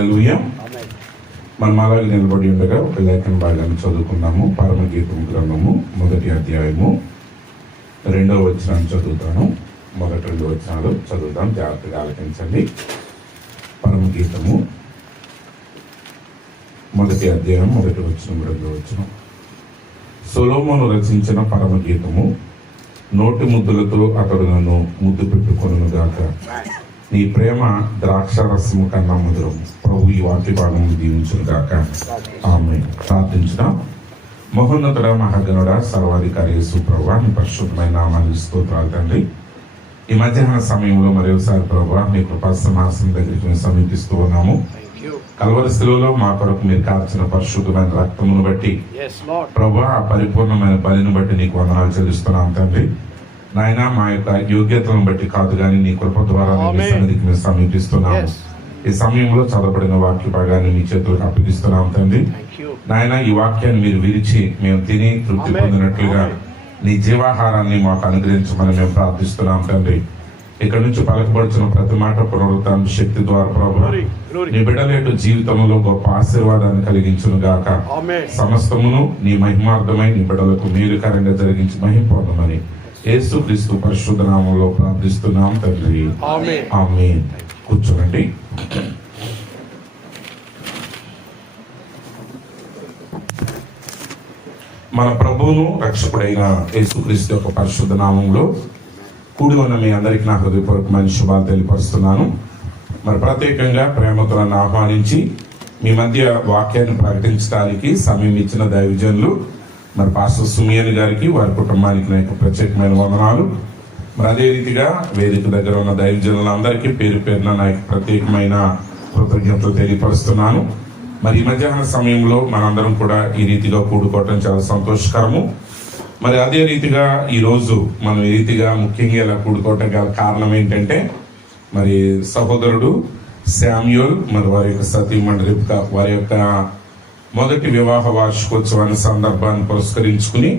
హల్లెలూయా. మనం అలాగే నిలబడి ఉండగా ఒక లేఖన భాగాన్ని చదువుకున్నాము. పరమగీతం గ్రంథము 1వ అధ్యాయము 2వ వచనాన్ని చదువుతాను. మొదటి 2 వచనాలు చదువుతాం, జాగ్రత్తగా ఆలకించండి. పరమగీతము 1వ అధ్యాయం 1వ వచనం 2వ వచనం. సొలొమోను రచించిన పరమగీతము. నోటి ముద్దులతో అతడు నన్ను ముద్దు పెట్టుకొనును గాక. నీ ప్రేమ ద్రాక్షరసము కన్నా మధురం. ప్రభు ఈ వాక్య భాగం దీవించును గాక. ఆమేన్. ప్రార్థించిన మహోన్నతుడ, మహాగణుడ, సర్వాధికారి యేసు ప్రభువా, నీ పరిశుద్ధమైన నామానికి స్తోత్రాలు తండ్రి. ఈ మధ్యాహ్న సమయంలో మరోసారి ప్రభువా నీ కృపా సింహాసనం దగ్గరికి మేము సమీపిస్తూ ఉన్నాము. కల్వరి శిలువలో మా కొరకు మీరు కార్చిన పరిశుద్ధమైన రక్తమును బట్టి ప్రభువా ఆ పరిపూర్ణమైన బలిని బట్టి నీకు వందనాలు చెల్లిస్తున్నాం తండ్రి. నాయన, మా యొక్క యోగ్యతలను బట్టి కాదు కానీ నీ కృప ద్వారా సన్నిధికి మేము సమీపిస్తున్నాము. ఈ సమయంలో చదవబడిన వాక్య భాగాన్ని మీ చేతులకు అప్పగిస్తున్నాం తండ్రి. నాయన, ఈ వాక్యాన్ని మీరు విరిచి మేము తిని తృప్తి పొందినట్లుగా నీ జీవాహారాన్ని మాకు అనుగ్రహించమని మేము ప్రార్థిస్తున్నాం తండ్రి. ఇక్కడ నుంచి పలకబడుచున్న ప్రతి మాట పునరుత్థాన శక్తి ద్వారా ప్రభు నీ బిడ్డలేటు జీవితంలో గొప్ప ఆశీర్వాదాన్ని కలిగించును గాక. సమస్తమును నీ మహిమార్థమై నీ బిడ్డలకు మేలుకరంగా జరిగించి మహిమ పొందమని యేసు క్రీస్తు పరిశుద్ధ నామంలో ప్రార్థిస్తున్నాం తండ్రి. ఆమేన్. కూర్చోండి. మన ప్రభువును రక్షకుడైన యేసుక్రీస్తు యొక్క పరిశుద్ధ నామంలో కూడి ఉన్న మీ అందరికీ నా హృదయపూర్వకమైన శుభాలు తెలియపరుస్తున్నాను. మరి ప్రత్యేకంగా ప్రేమతో నన్ను ఆహ్వానించి మీ మధ్య వాక్యాన్ని ప్రకటించడానికి సమయం ఇచ్చిన దైవజనులు మరి పాస్టర్ సుమియన్ గారికి, వారి కుటుంబానికి నా యొక్క ప్రత్యేకమైన వందనాలు. మరి అదే రీతిగా వేదిక దగ్గర ఉన్న దైవజనులందరికీ పేరు పేరున నా యొక్క ప్రత్యేకమైన కృతజ్ఞతలు తెలియపరుస్తున్నాను. మరి ఈ మధ్యాహ్న సమయంలో మనందరం కూడా ఈ రీతిగా కూడుకోవటం చాలా సంతోషకరము. మరి అదే రీతిగా ఈరోజు మనం ఈ రీతిగా ముఖ్యంగా ఇలా కూడుకోవటం గల కారణం ఏంటంటే, మరి సహోదరుడు శామ్యూల్ మరి వారి యొక్క సతీమణి రిబ్కా వారి యొక్క మొదటి వివాహ వార్షికోత్సవాన్ని సందర్భాన్ని పురస్కరించుకుని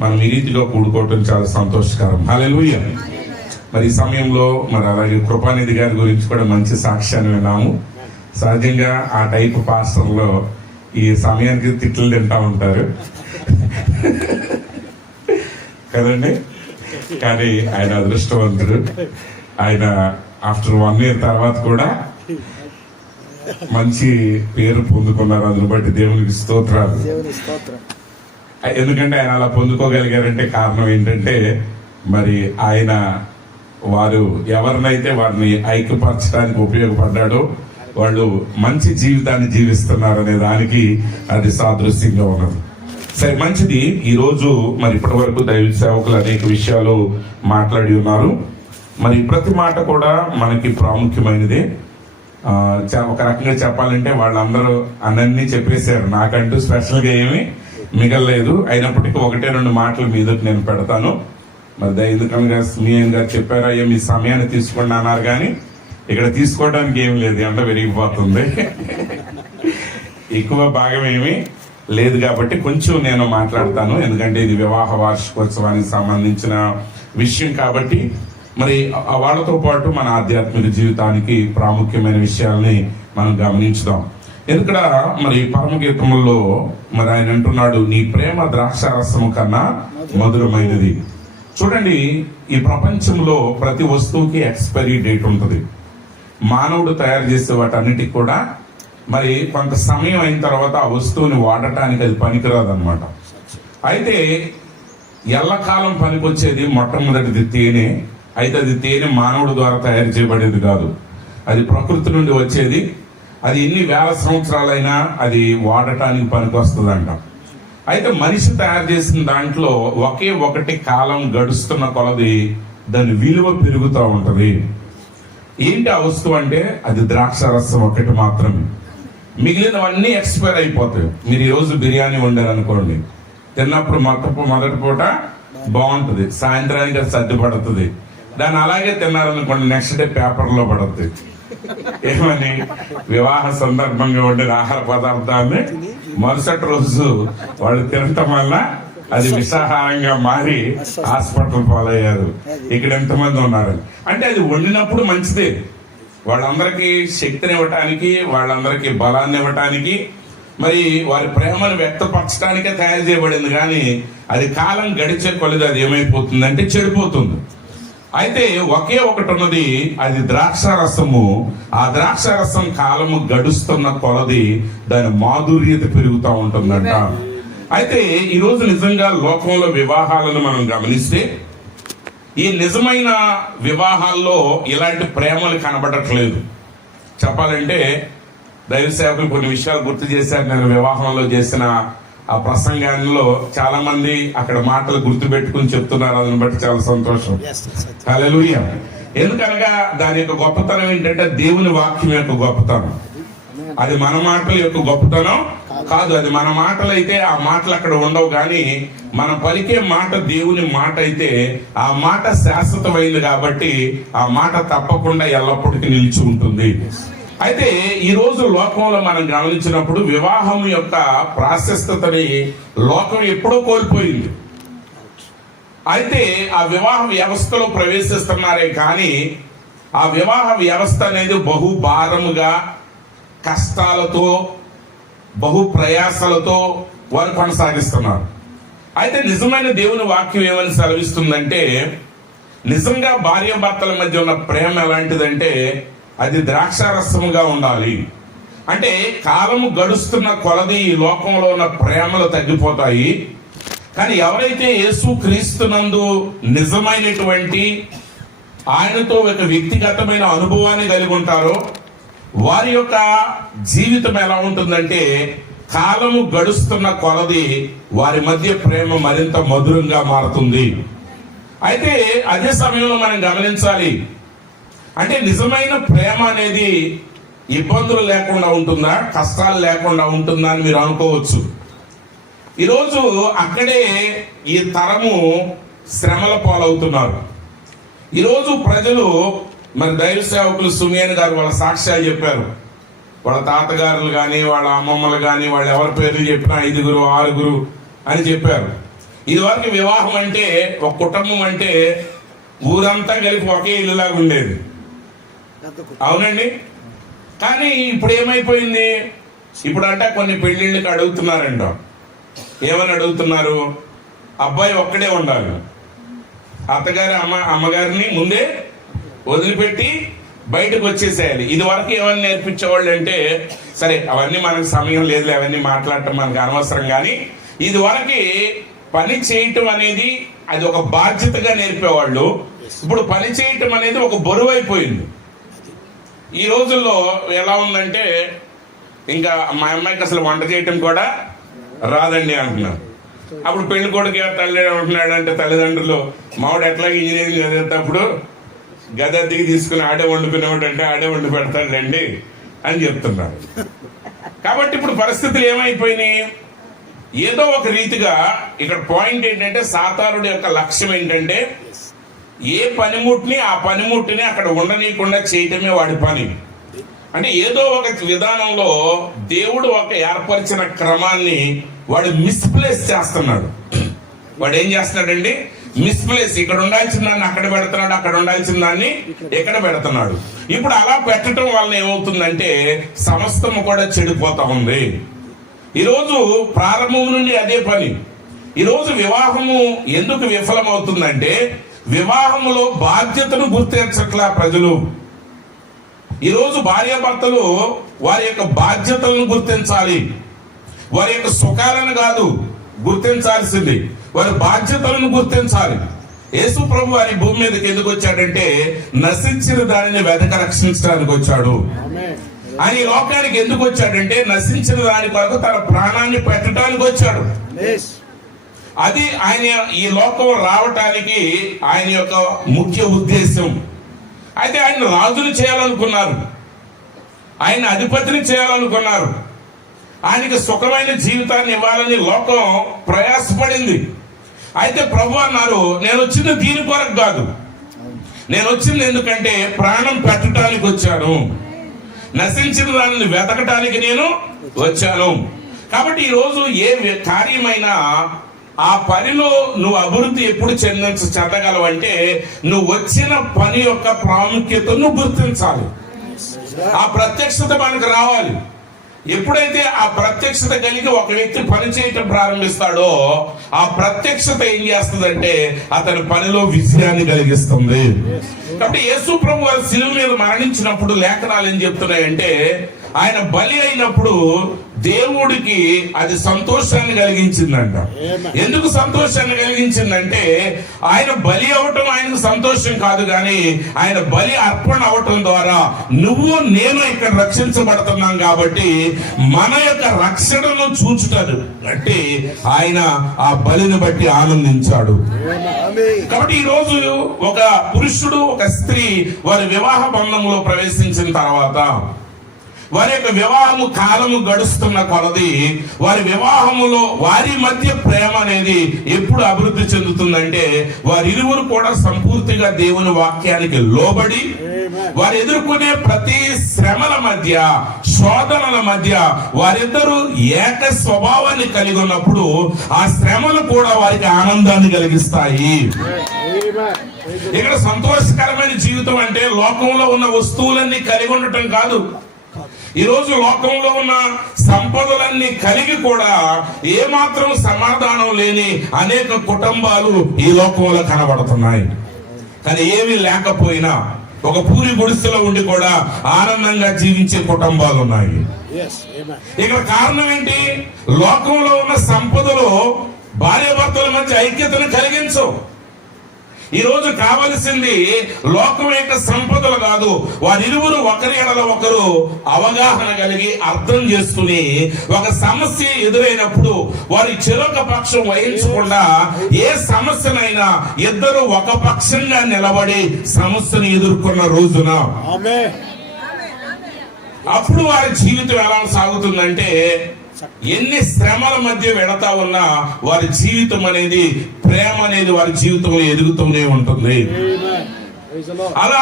మనం ఈ రీతిగా కూడుకోవటం చాలా సంతోషకరం. హల్లెలూయా. మరి ఈ సమయంలో మరి అలాగే కృపానిధి గారి గురించి కూడా మంచి సాక్ష్యాన్ని విన్నాము. సహజంగా ఆ టైప్ పాస్టర్లో ఈ సమయానికి తిట్లు తింటా ఉంటారు కదండి. కానీ ఆయన అదృష్టవంతుడు. ఆయన ఆఫ్టర్ 1 year తర్వాత కూడా మంచి పేరు పొందుకున్నారు. అందుని బట్టి దేవునికి స్తోత్రాలు. ఎందుకంటే ఆయన అలా పొందుకోగలిగారంటే కారణం ఏంటంటే, మరి ఆయన వారు ఎవరినైతే వారిని ఐక్యపరచడానికి ఉపయోగపడ్డాడో వాళ్ళు మంచి జీవితాన్ని జీవిస్తున్నారు అనే దానికి అది సాదృశ్యంగా ఉన్నది. సరే, మంచిది. ఈరోజు మరి ఇప్పటి వరకు దైవ సేవకులు అనేక విషయాలు మాట్లాడి ఉన్నారు. మరి ప్రతి మాట కూడా మనకి ప్రాముఖ్యమైనది. ఒక రకంగా చెప్పాలంటే వాళ్ళందరూ అన్నీ చెప్పేశారు, నాకంటూ స్పెషల్గా ఏమీ మిగలలేదు. అయినప్పటికీ 1-2 మాటలు మీదకి నేను పెడతాను. మరి దైవకంగా స్మియన్ గారు చెప్పారా, మీ సమయాన్ని తీసుకోండి అన్నారు, కానీ ఇక్కడ తీసుకోవడానికి ఏం లేదు, ఎండ పెరిగిపోతుంది. ఎక్కువ భాగం ఏమీ లేదు కాబట్టి కొంచెం నేను మాట్లాడతాను. ఎందుకంటే ఇది వివాహ వార్షికోత్సవానికి సంబంధించిన విషయం కాబట్టి మరి వాళ్ళతో పాటు మన ఆధ్యాత్మిక జీవితానికి ప్రాముఖ్యమైన విషయాల్ని మనం గమనించుదాం. ఎందుకంటే మరి పరమగీతముల్లో మరి ఆయన అంటున్నాడు, నీ ప్రేమ ద్రాక్షారసము కన్నా మధురమైనది. చూడండి, ఈ ప్రపంచంలో ప్రతి వస్తువుకి ఎక్స్పైరీ డేట్ ఉంటుంది. మానవుడు తయారు చేసే వాటన్నిటికి కూడా మరి కొంత సమయం అయిన తర్వాత ఆ వస్తువుని వాడటానికి అది పనికిరాదన్నమాట. అయితే ఎల్లకాలం పనికొచ్చేది మొట్టమొదటిది తేనె. అయితే అది తేనె మానవుడి ద్వారా తయారు చేయబడేది కాదు, అది ప్రకృతి నుండి వచ్చేది. అది ఎన్ని వేల సంవత్సరాలైనా అది వాడటానికి పనికొస్తుందంట. అయితే మనిషి తయారు చేసిన దాంట్లో ఒకే ఒకటి కాలం గడుస్తున్న కొలది దాని విలువ పెరుగుతూ ఉంటది. ఏంటి ఆ వస్తువు అంటే అది ద్రాక్షారసం ఒకటి మాత్రమే. మిగిలినవన్నీ ఎక్స్పైర్ అయిపోతాయి. మీరు ఈరోజు బిర్యానీ వండారనుకోండి, తిన్నప్పుడు మొదటి పూట బాగుంటుంది, సాయంత్రానికి అది సర్దిపడుతుంది. దాన్ని అలాగే తిన్నారనుకోండి, నెక్స్ట్ డే పేపర్లో పడుతుంది. ఏమని, వివాహ సందర్భంగా వండిన ఆహార పదార్థాన్ని మరుసటి రోజు వాళ్ళు తినటం వల్ల అది విషాహారంగా మారి హాస్పిటల్ పాలయ్యారు. ఇక్కడ ఎంతమంది ఉన్నారు అంటే అది వండినప్పుడు మంచిదే, వాళ్ళందరికీ శక్తిని ఇవ్వటానికి, వాళ్ళందరికీ బలాన్ని ఇవ్వటానికి, మరి వారి ప్రేమను వ్యక్తపరచడానికే తయారు చేయబడింది. కానీ అది కాలం గడిచే కొలది అది ఏమైపోతుందంటే చెడిపోతుంది. అయితే ఒకే ఒకటి ఉన్నది, అది ద్రాక్షారసము. ఆ ద్రాక్షారసం కాలము గడుస్తున్న కొలది దాని మాధుర్యత పెరుగుతూ ఉంటుందంట. అయితే ఈరోజు నిజంగా లోకంలో వివాహాలను మనం గమనిస్తే ఈ నిజమైన వివాహాల్లో ఇలాంటి ప్రేమలు కనబడట్లేదు. చెప్పాలంటే దైవ సేవకులు కొన్ని విషయాలు గుర్తు చేశారు. నేను వివాహంలో చేసిన ఆ ప్రసంగాల్లో చాలా మంది అక్కడ మాటలు గుర్తు పెట్టుకుని చెప్తున్నారు. అదని బట్టి చాలా సంతోషం. హల్లెలూయా. ఎందుకనగా దాని యొక్క గొప్పతనం ఏంటంటే దేవుని వాక్యం యొక్క గొప్పతనం. అది మన మాటల యొక్క గొప్పతనం కాదు. అది మన మాటలు అయితే ఆ మాటలు అక్కడ ఉండవు. కానీ మనం పలికే మాట దేవుని మాట అయితే ఆ మాట శాశ్వతమైంది కాబట్టి ఆ మాట తప్పకుండా ఎల్లప్పటికీ నిలిచి ఉంటుంది. అయితే ఈ రోజు లోకంలో మనం గమనించినప్పుడు వివాహం యొక్క ప్రాశస్తతని లోకం ఎప్పుడో కోల్పోయింది. అయితే ఆ వివాహ వ్యవస్థలో ప్రవేశిస్తున్నారే కానీ ఆ వివాహ వ్యవస్థ అనేది బహు భారముగా, కష్టాలతో, బహు ప్రయాసాలతో వారు కొనసాగిస్తున్నారు. అయితే నిజమైన దేవుని వాక్యం ఏమని సెలవిస్తుందంటే, నిజంగా భార్యాభర్తల మధ్య ఉన్న ప్రేమ ఎలాంటిదంటే అది ద్రాక్షారసముగా ఉండాలి. అంటే కాలము గడుస్తున్న కొలది ఈ లోకంలో ఉన్న ప్రేమలు తగ్గిపోతాయి. కానీ ఎవరైతే యేసు క్రీస్తునందు నిజమైనటువంటి ఆయనతో ఒక వ్యక్తిగతమైన అనుభవాన్ని కలిగి ఉంటారో వారి యొక్క జీవితం ఎలా ఉంటుందంటే కాలము గడుస్తున్న కొలది వారి మధ్య ప్రేమ మరింత మధురంగా మారుతుంది. అయితే అదే సమయంలో మనం గమనించాలి, అంటే నిజమైన ప్రేమ అనేది ఇబ్బందులు లేకుండా ఉంటుందా, కష్టాలు లేకుండా ఉంటుందా అని మీరు అనుకోవచ్చు. ఈరోజు అక్కడే ఈ తరము శ్రమల పాలవుతున్నారు. ఈరోజు ప్రజలు, మరి దైవ సేవకులు సుమేన్ గారు వాళ్ళ సాక్ష్యాలు చెప్పారు. వాళ్ళ తాతగారులు కానీ వాళ్ళ అమ్మమ్మలు కానీ వాళ్ళు ఎవరి పేర్లు చెప్పినా 5, 6 అని చెప్పారు. ఇదివరకు వివాహం అంటే ఒక కుటుంబం అంటే ఊరంతా కలిపి ఒకే ఇల్లులాగా ఉండేది, అవునండి. కానీ ఇప్పుడు ఏమైపోయింది, ఇప్పుడు అంటే కొన్ని పెళ్లిళ్ళకి అడుగుతున్నారంట. ఏమని అడుగుతున్నారు, అబ్బాయి ఒక్కడే ఉండాలి, అత్తగారి అమ్మగారిని ముందే వదిలిపెట్టి బయటకు వచ్చేసేయాలి. ఇది వరకు ఏమని నేర్పించేవాళ్ళు అంటే, సరే అవన్నీ మనకు సమయం లేదు, అవన్నీ మాట్లాడటం మనకు అనవసరం. కానీ ఇది వరకు పని చేయటం అనేది అది ఒక బాధ్యతగా నేర్పేవాళ్ళు. ఇప్పుడు పని చేయటం అనేది ఒక బరువు అయిపోయింది. ఈ రోజుల్లో ఎలా ఉందంటే, ఇంకా మా అమ్మాయికి అసలు వంట చేయటం కూడా రాదండి అంటున్నారు. అప్పుడు పెళ్లి కొడుకు తల్లి ఉంటున్నాడు అంటే తల్లిదండ్రులు, మావాడు ఎట్లాగ ఇంజనీరింగ్ చదివేటప్పుడు గదెద్దికి తీసుకుని ఆడే వండుకునేవాడు అంటే ఆడే వండి పెడతాడండి అని చెప్తున్నారు. కాబట్టి ఇప్పుడు పరిస్థితులు ఏమైపోయినాయి, ఏదో ఒక రీతిగా ఇక్కడ పాయింట్ ఏంటంటే సాతానుడి యొక్క లక్ష్యం ఏంటంటే ఏ పనిముట్ని ఆ పనిముట్టిని అక్కడ ఉండనీయకుండా చేయటమే వాడి పని. అంటే ఏదో ఒక విధానంలో దేవుడు ఒక ఏర్పరిచిన క్రమాన్ని వాడు మిస్ప్లేస్ చేస్తున్నాడు. వాడు ఏం చేస్తున్నాడండి, మిస్ప్లేస్. ఇక్కడ ఉండాల్సిన దాన్ని అక్కడ పెడుతున్నాడు, అక్కడ ఉండాల్సిన దాన్ని ఎక్కడ పెడుతున్నాడు. ఇప్పుడు అలా పెట్టడం వలన ఏమవుతుందంటే సమస్తము కూడా చెడిపోతా ఉంది. ఈరోజు ప్రారంభం నుండి అదే పని. ఈరోజు వివాహము ఎందుకు విఫలమవుతుందంటే వివాహములో బాధ్యతను గుర్తించట్లా ప్రజలు. ఈరోజు భార్యాభర్తలు వారి యొక్క బాధ్యతలను గుర్తించాలి, వారి యొక్క సుఖాలను కాదు గుర్తించాల్సింది, వారి బాధ్యతలను గుర్తించాలి. యేసు ప్రభు వారి భూమి మీదకి ఎందుకు వచ్చాడంటే నశించిన దానిని వెతక రక్షించడానికి వచ్చాడు. ఆయన ఈ లోకానికి ఎందుకు వచ్చాడంటే నశించిన దాని కొరకు తన ప్రాణాన్ని పెట్టడానికి వచ్చాడు. అది ఆయన ఈ లోకం రావటానికి ఆయన యొక్క ముఖ్య ఉద్దేశం. అయితే ఆయన రాజులు చేయాలనుకున్నారు, ఆయన అధిపతిని చేయాలనుకున్నారు, ఆయనకి సుఖమైన జీవితాన్ని ఇవ్వాలని లోకం ప్రయాసపడింది. అయితే ప్రభు అన్నారు, నేను వచ్చింది దీని కొరకు కాదు, నేను వచ్చింది ఎందుకంటే ప్రాణం పెట్టడానికి వచ్చాను, నశించిన దానిని వెతకటానికి నేను వచ్చాను. కాబట్టి ఈరోజు ఏ కార్యమైనా ఆ పనిలో నువ్వు అభివృద్ధి ఎప్పుడు చెందగలవంటే నువ్వు వచ్చిన పని యొక్క ప్రాముఖ్యతను గుర్తించాలి. ఆ ప్రత్యక్షత మనకు రావాలి. ఎప్పుడైతే ఆ ప్రత్యక్షత కలిగి ఒక వ్యక్తి పని చేయటం ప్రారంభిస్తాడో ఆ ప్రత్యక్షత ఏం చేస్తుందంటే అతని పనిలో విజయాన్ని కలిగిస్తుంది. కాబట్టి యేసు ప్రభు వారి శిలువ మీద మరణించినప్పుడు లేఖనాలు ఏం చెప్తున్నాయంటే ఆయన బలి అయినప్పుడు దేవుడికి అది సంతోషాన్ని కలిగించిందంట. ఎందుకు సంతోషాన్ని కలిగించిందంటే ఆయన బలి అవటం ఆయనకు సంతోషం కాదు, కానీ ఆయన బలి అర్పణ అవటం ద్వారా నువ్వు నేను ఇక్కడ రక్షించబడుతున్నాం కాబట్టి మన యొక్క రక్షణను చూచుతాడు అంటే ఆయన ఆ బలిని బట్టి ఆనందించాడు. కాబట్టి ఈ రోజు ఒక పురుషుడు ఒక స్త్రీ వారి వివాహ బంధంలో ప్రవేశించిన తర్వాత వారి యొక్క వివాహము కాలము గడుస్తున్న కొలది వారి వివాహములో వారి మధ్య ప్రేమ అనేది ఎప్పుడు అభివృద్ధి చెందుతుందంటే వారిరువురు కూడా సంపూర్తిగా దేవుని వాక్యానికి లోబడి వారు ఎదుర్కొనే ప్రతి శ్రమల మధ్య శోధనల మధ్య వారిద్దరూ ఏక స్వభావాన్ని కలిగి ఉన్నప్పుడు ఆ శ్రమలు కూడా వారికి ఆనందాన్ని కలిగిస్తాయి. ఇక్కడ సంతోషకరమైన జీవితం అంటే లోకంలో ఉన్న వస్తువులన్నీ కలిగి ఉండటం కాదు. ఈ రోజు లోకంలో ఉన్న సంపదలన్నీ కలిగి కూడా ఏమాత్రం సమాధానం లేని అనేక కుటుంబాలు ఈ లోకంలో కనబడుతున్నాయి. కానీ ఏమీ లేకపోయినా ఒక పూరి గుడిసెలో ఉండి కూడా ఆనందంగా జీవించే కుటుంబాలు ఉన్నాయి. ఇక్కడ కారణం ఏంటి? లోకంలో ఉన్న సంపదలు భార్యాభర్తల మధ్య ఐక్యతను కలిగించవు. ఈ రోజు కావలసింది లోకం యొక్క సంపదలు కాదు, వారిరువురు ఒకరి ఎడల ఒకరు అవగాహన కలిగి అర్థం చేసుకుని ఒక సమస్య ఎదురైనప్పుడు వారి చెరొక పక్షం వహించకుండా ఏ సమస్యనైనా ఇద్దరు ఒక పక్షంగా నిలబడి సమస్యను ఎదుర్కొన్న రోజున అప్పుడు వారి జీవితం ఎలా సాగుతుందంటే ఎన్ని శ్రమల మధ్య వెడతా ఉన్నా వారి జీవితం అనేది ప్రేమ అనేది వారి జీవితంలో ఎదుగుతూనే ఉంటుంది. అలా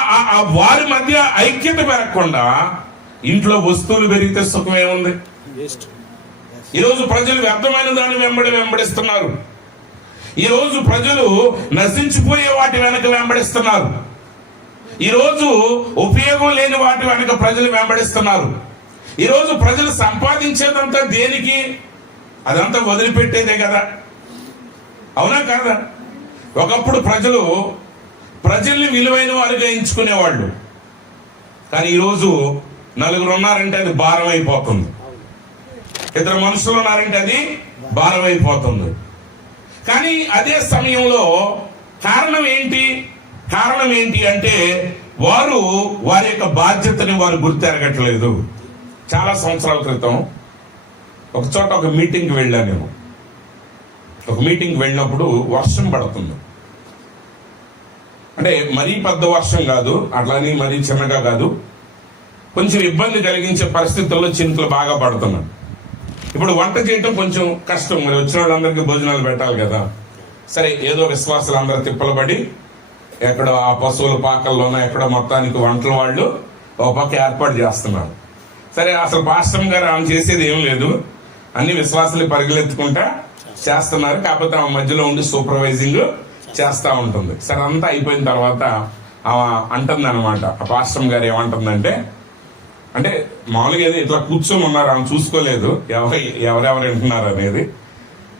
వారి మధ్య ఐక్యత పెరగకుండా ఇంట్లో వస్తువులు పెరిగితే సుఖమే ఉంది. ఈరోజు ప్రజలు వ్యర్థమైన దాన్ని వెంబడిస్తున్నారు. ఈరోజు ప్రజలు నశించిపోయే వాటి వెనక వెంబడిస్తున్నారు. ఈరోజు ఉపయోగం లేని వాటి వెనక ప్రజలు వెంబడిస్తున్నారు. ఈరోజు ప్రజలు సంపాదించేదంతా దేనికి? అదంతా వదిలిపెట్టేదే కదా, అవునా కాదా? ఒకప్పుడు ప్రజల్ని విలువైన వారిగా ఎంచుకునేవాళ్ళు, కానీ ఈరోజు నలుగురు ఉన్నారంటే అది భారం అయిపోతుంది. ఇద్దరు మనుషులు ఉన్నారంటే అది భారం అయిపోతుంది. కానీ అదే సమయంలో కారణం ఏంటి అంటే వారి యొక్క బాధ్యతని వారు గుర్తెరగట్లేదు. చాలా సంవత్సరాల క్రితం ఒక చోట ఒక మీటింగ్కి వెళ్ళాను నేను. ఒక మీటింగ్కి వెళ్ళినప్పుడు వర్షం పడుతుంది. అంటే మరీ పెద్ద వర్షం కాదు, అట్లాని మరీ చిన్నగా కాదు, కొంచెం ఇబ్బంది కలిగించే పరిస్థితుల్లో చినుకులు బాగా పడుతున్నాయి. ఇప్పుడు వంట చేయటం కొంచెం కష్టం, మరి వచ్చిన వాళ్ళందరికీ భోజనాలు పెట్టాలి కదా. సరే, ఏదో విశ్వాసాలు అందరూ తిప్పలు పడి ఎక్కడో ఆ పశువుల పాకల్లోనో ఎక్కడో మొత్తానికి వంటల వాళ్ళు ఒక పక్క ఏర్పాటు చేస్తున్నారు. సరే, అసలు పాస్టర్ గారు ఆమె చేసేది ఏం లేదు, అన్ని విశ్వాసాలు పరిగెత్తుకుంటా చేస్తున్నారు. కాకపోతే ఆమె మధ్యలో ఉండి సూపర్వైజింగ్ చేస్తూ ఉంటుంది. సరే, అంతా అయిపోయిన తర్వాత ఆమె అంటుంది అనమాట. ఆ పాస్టర్ గారు ఏమంటుందంటే, అంటే మామూలుగా ఏదో ఇట్లా కూర్చొని ఉన్నారు, ఆమె చూసుకోలేదు ఎవరెవరు వింటున్నారు అనేది.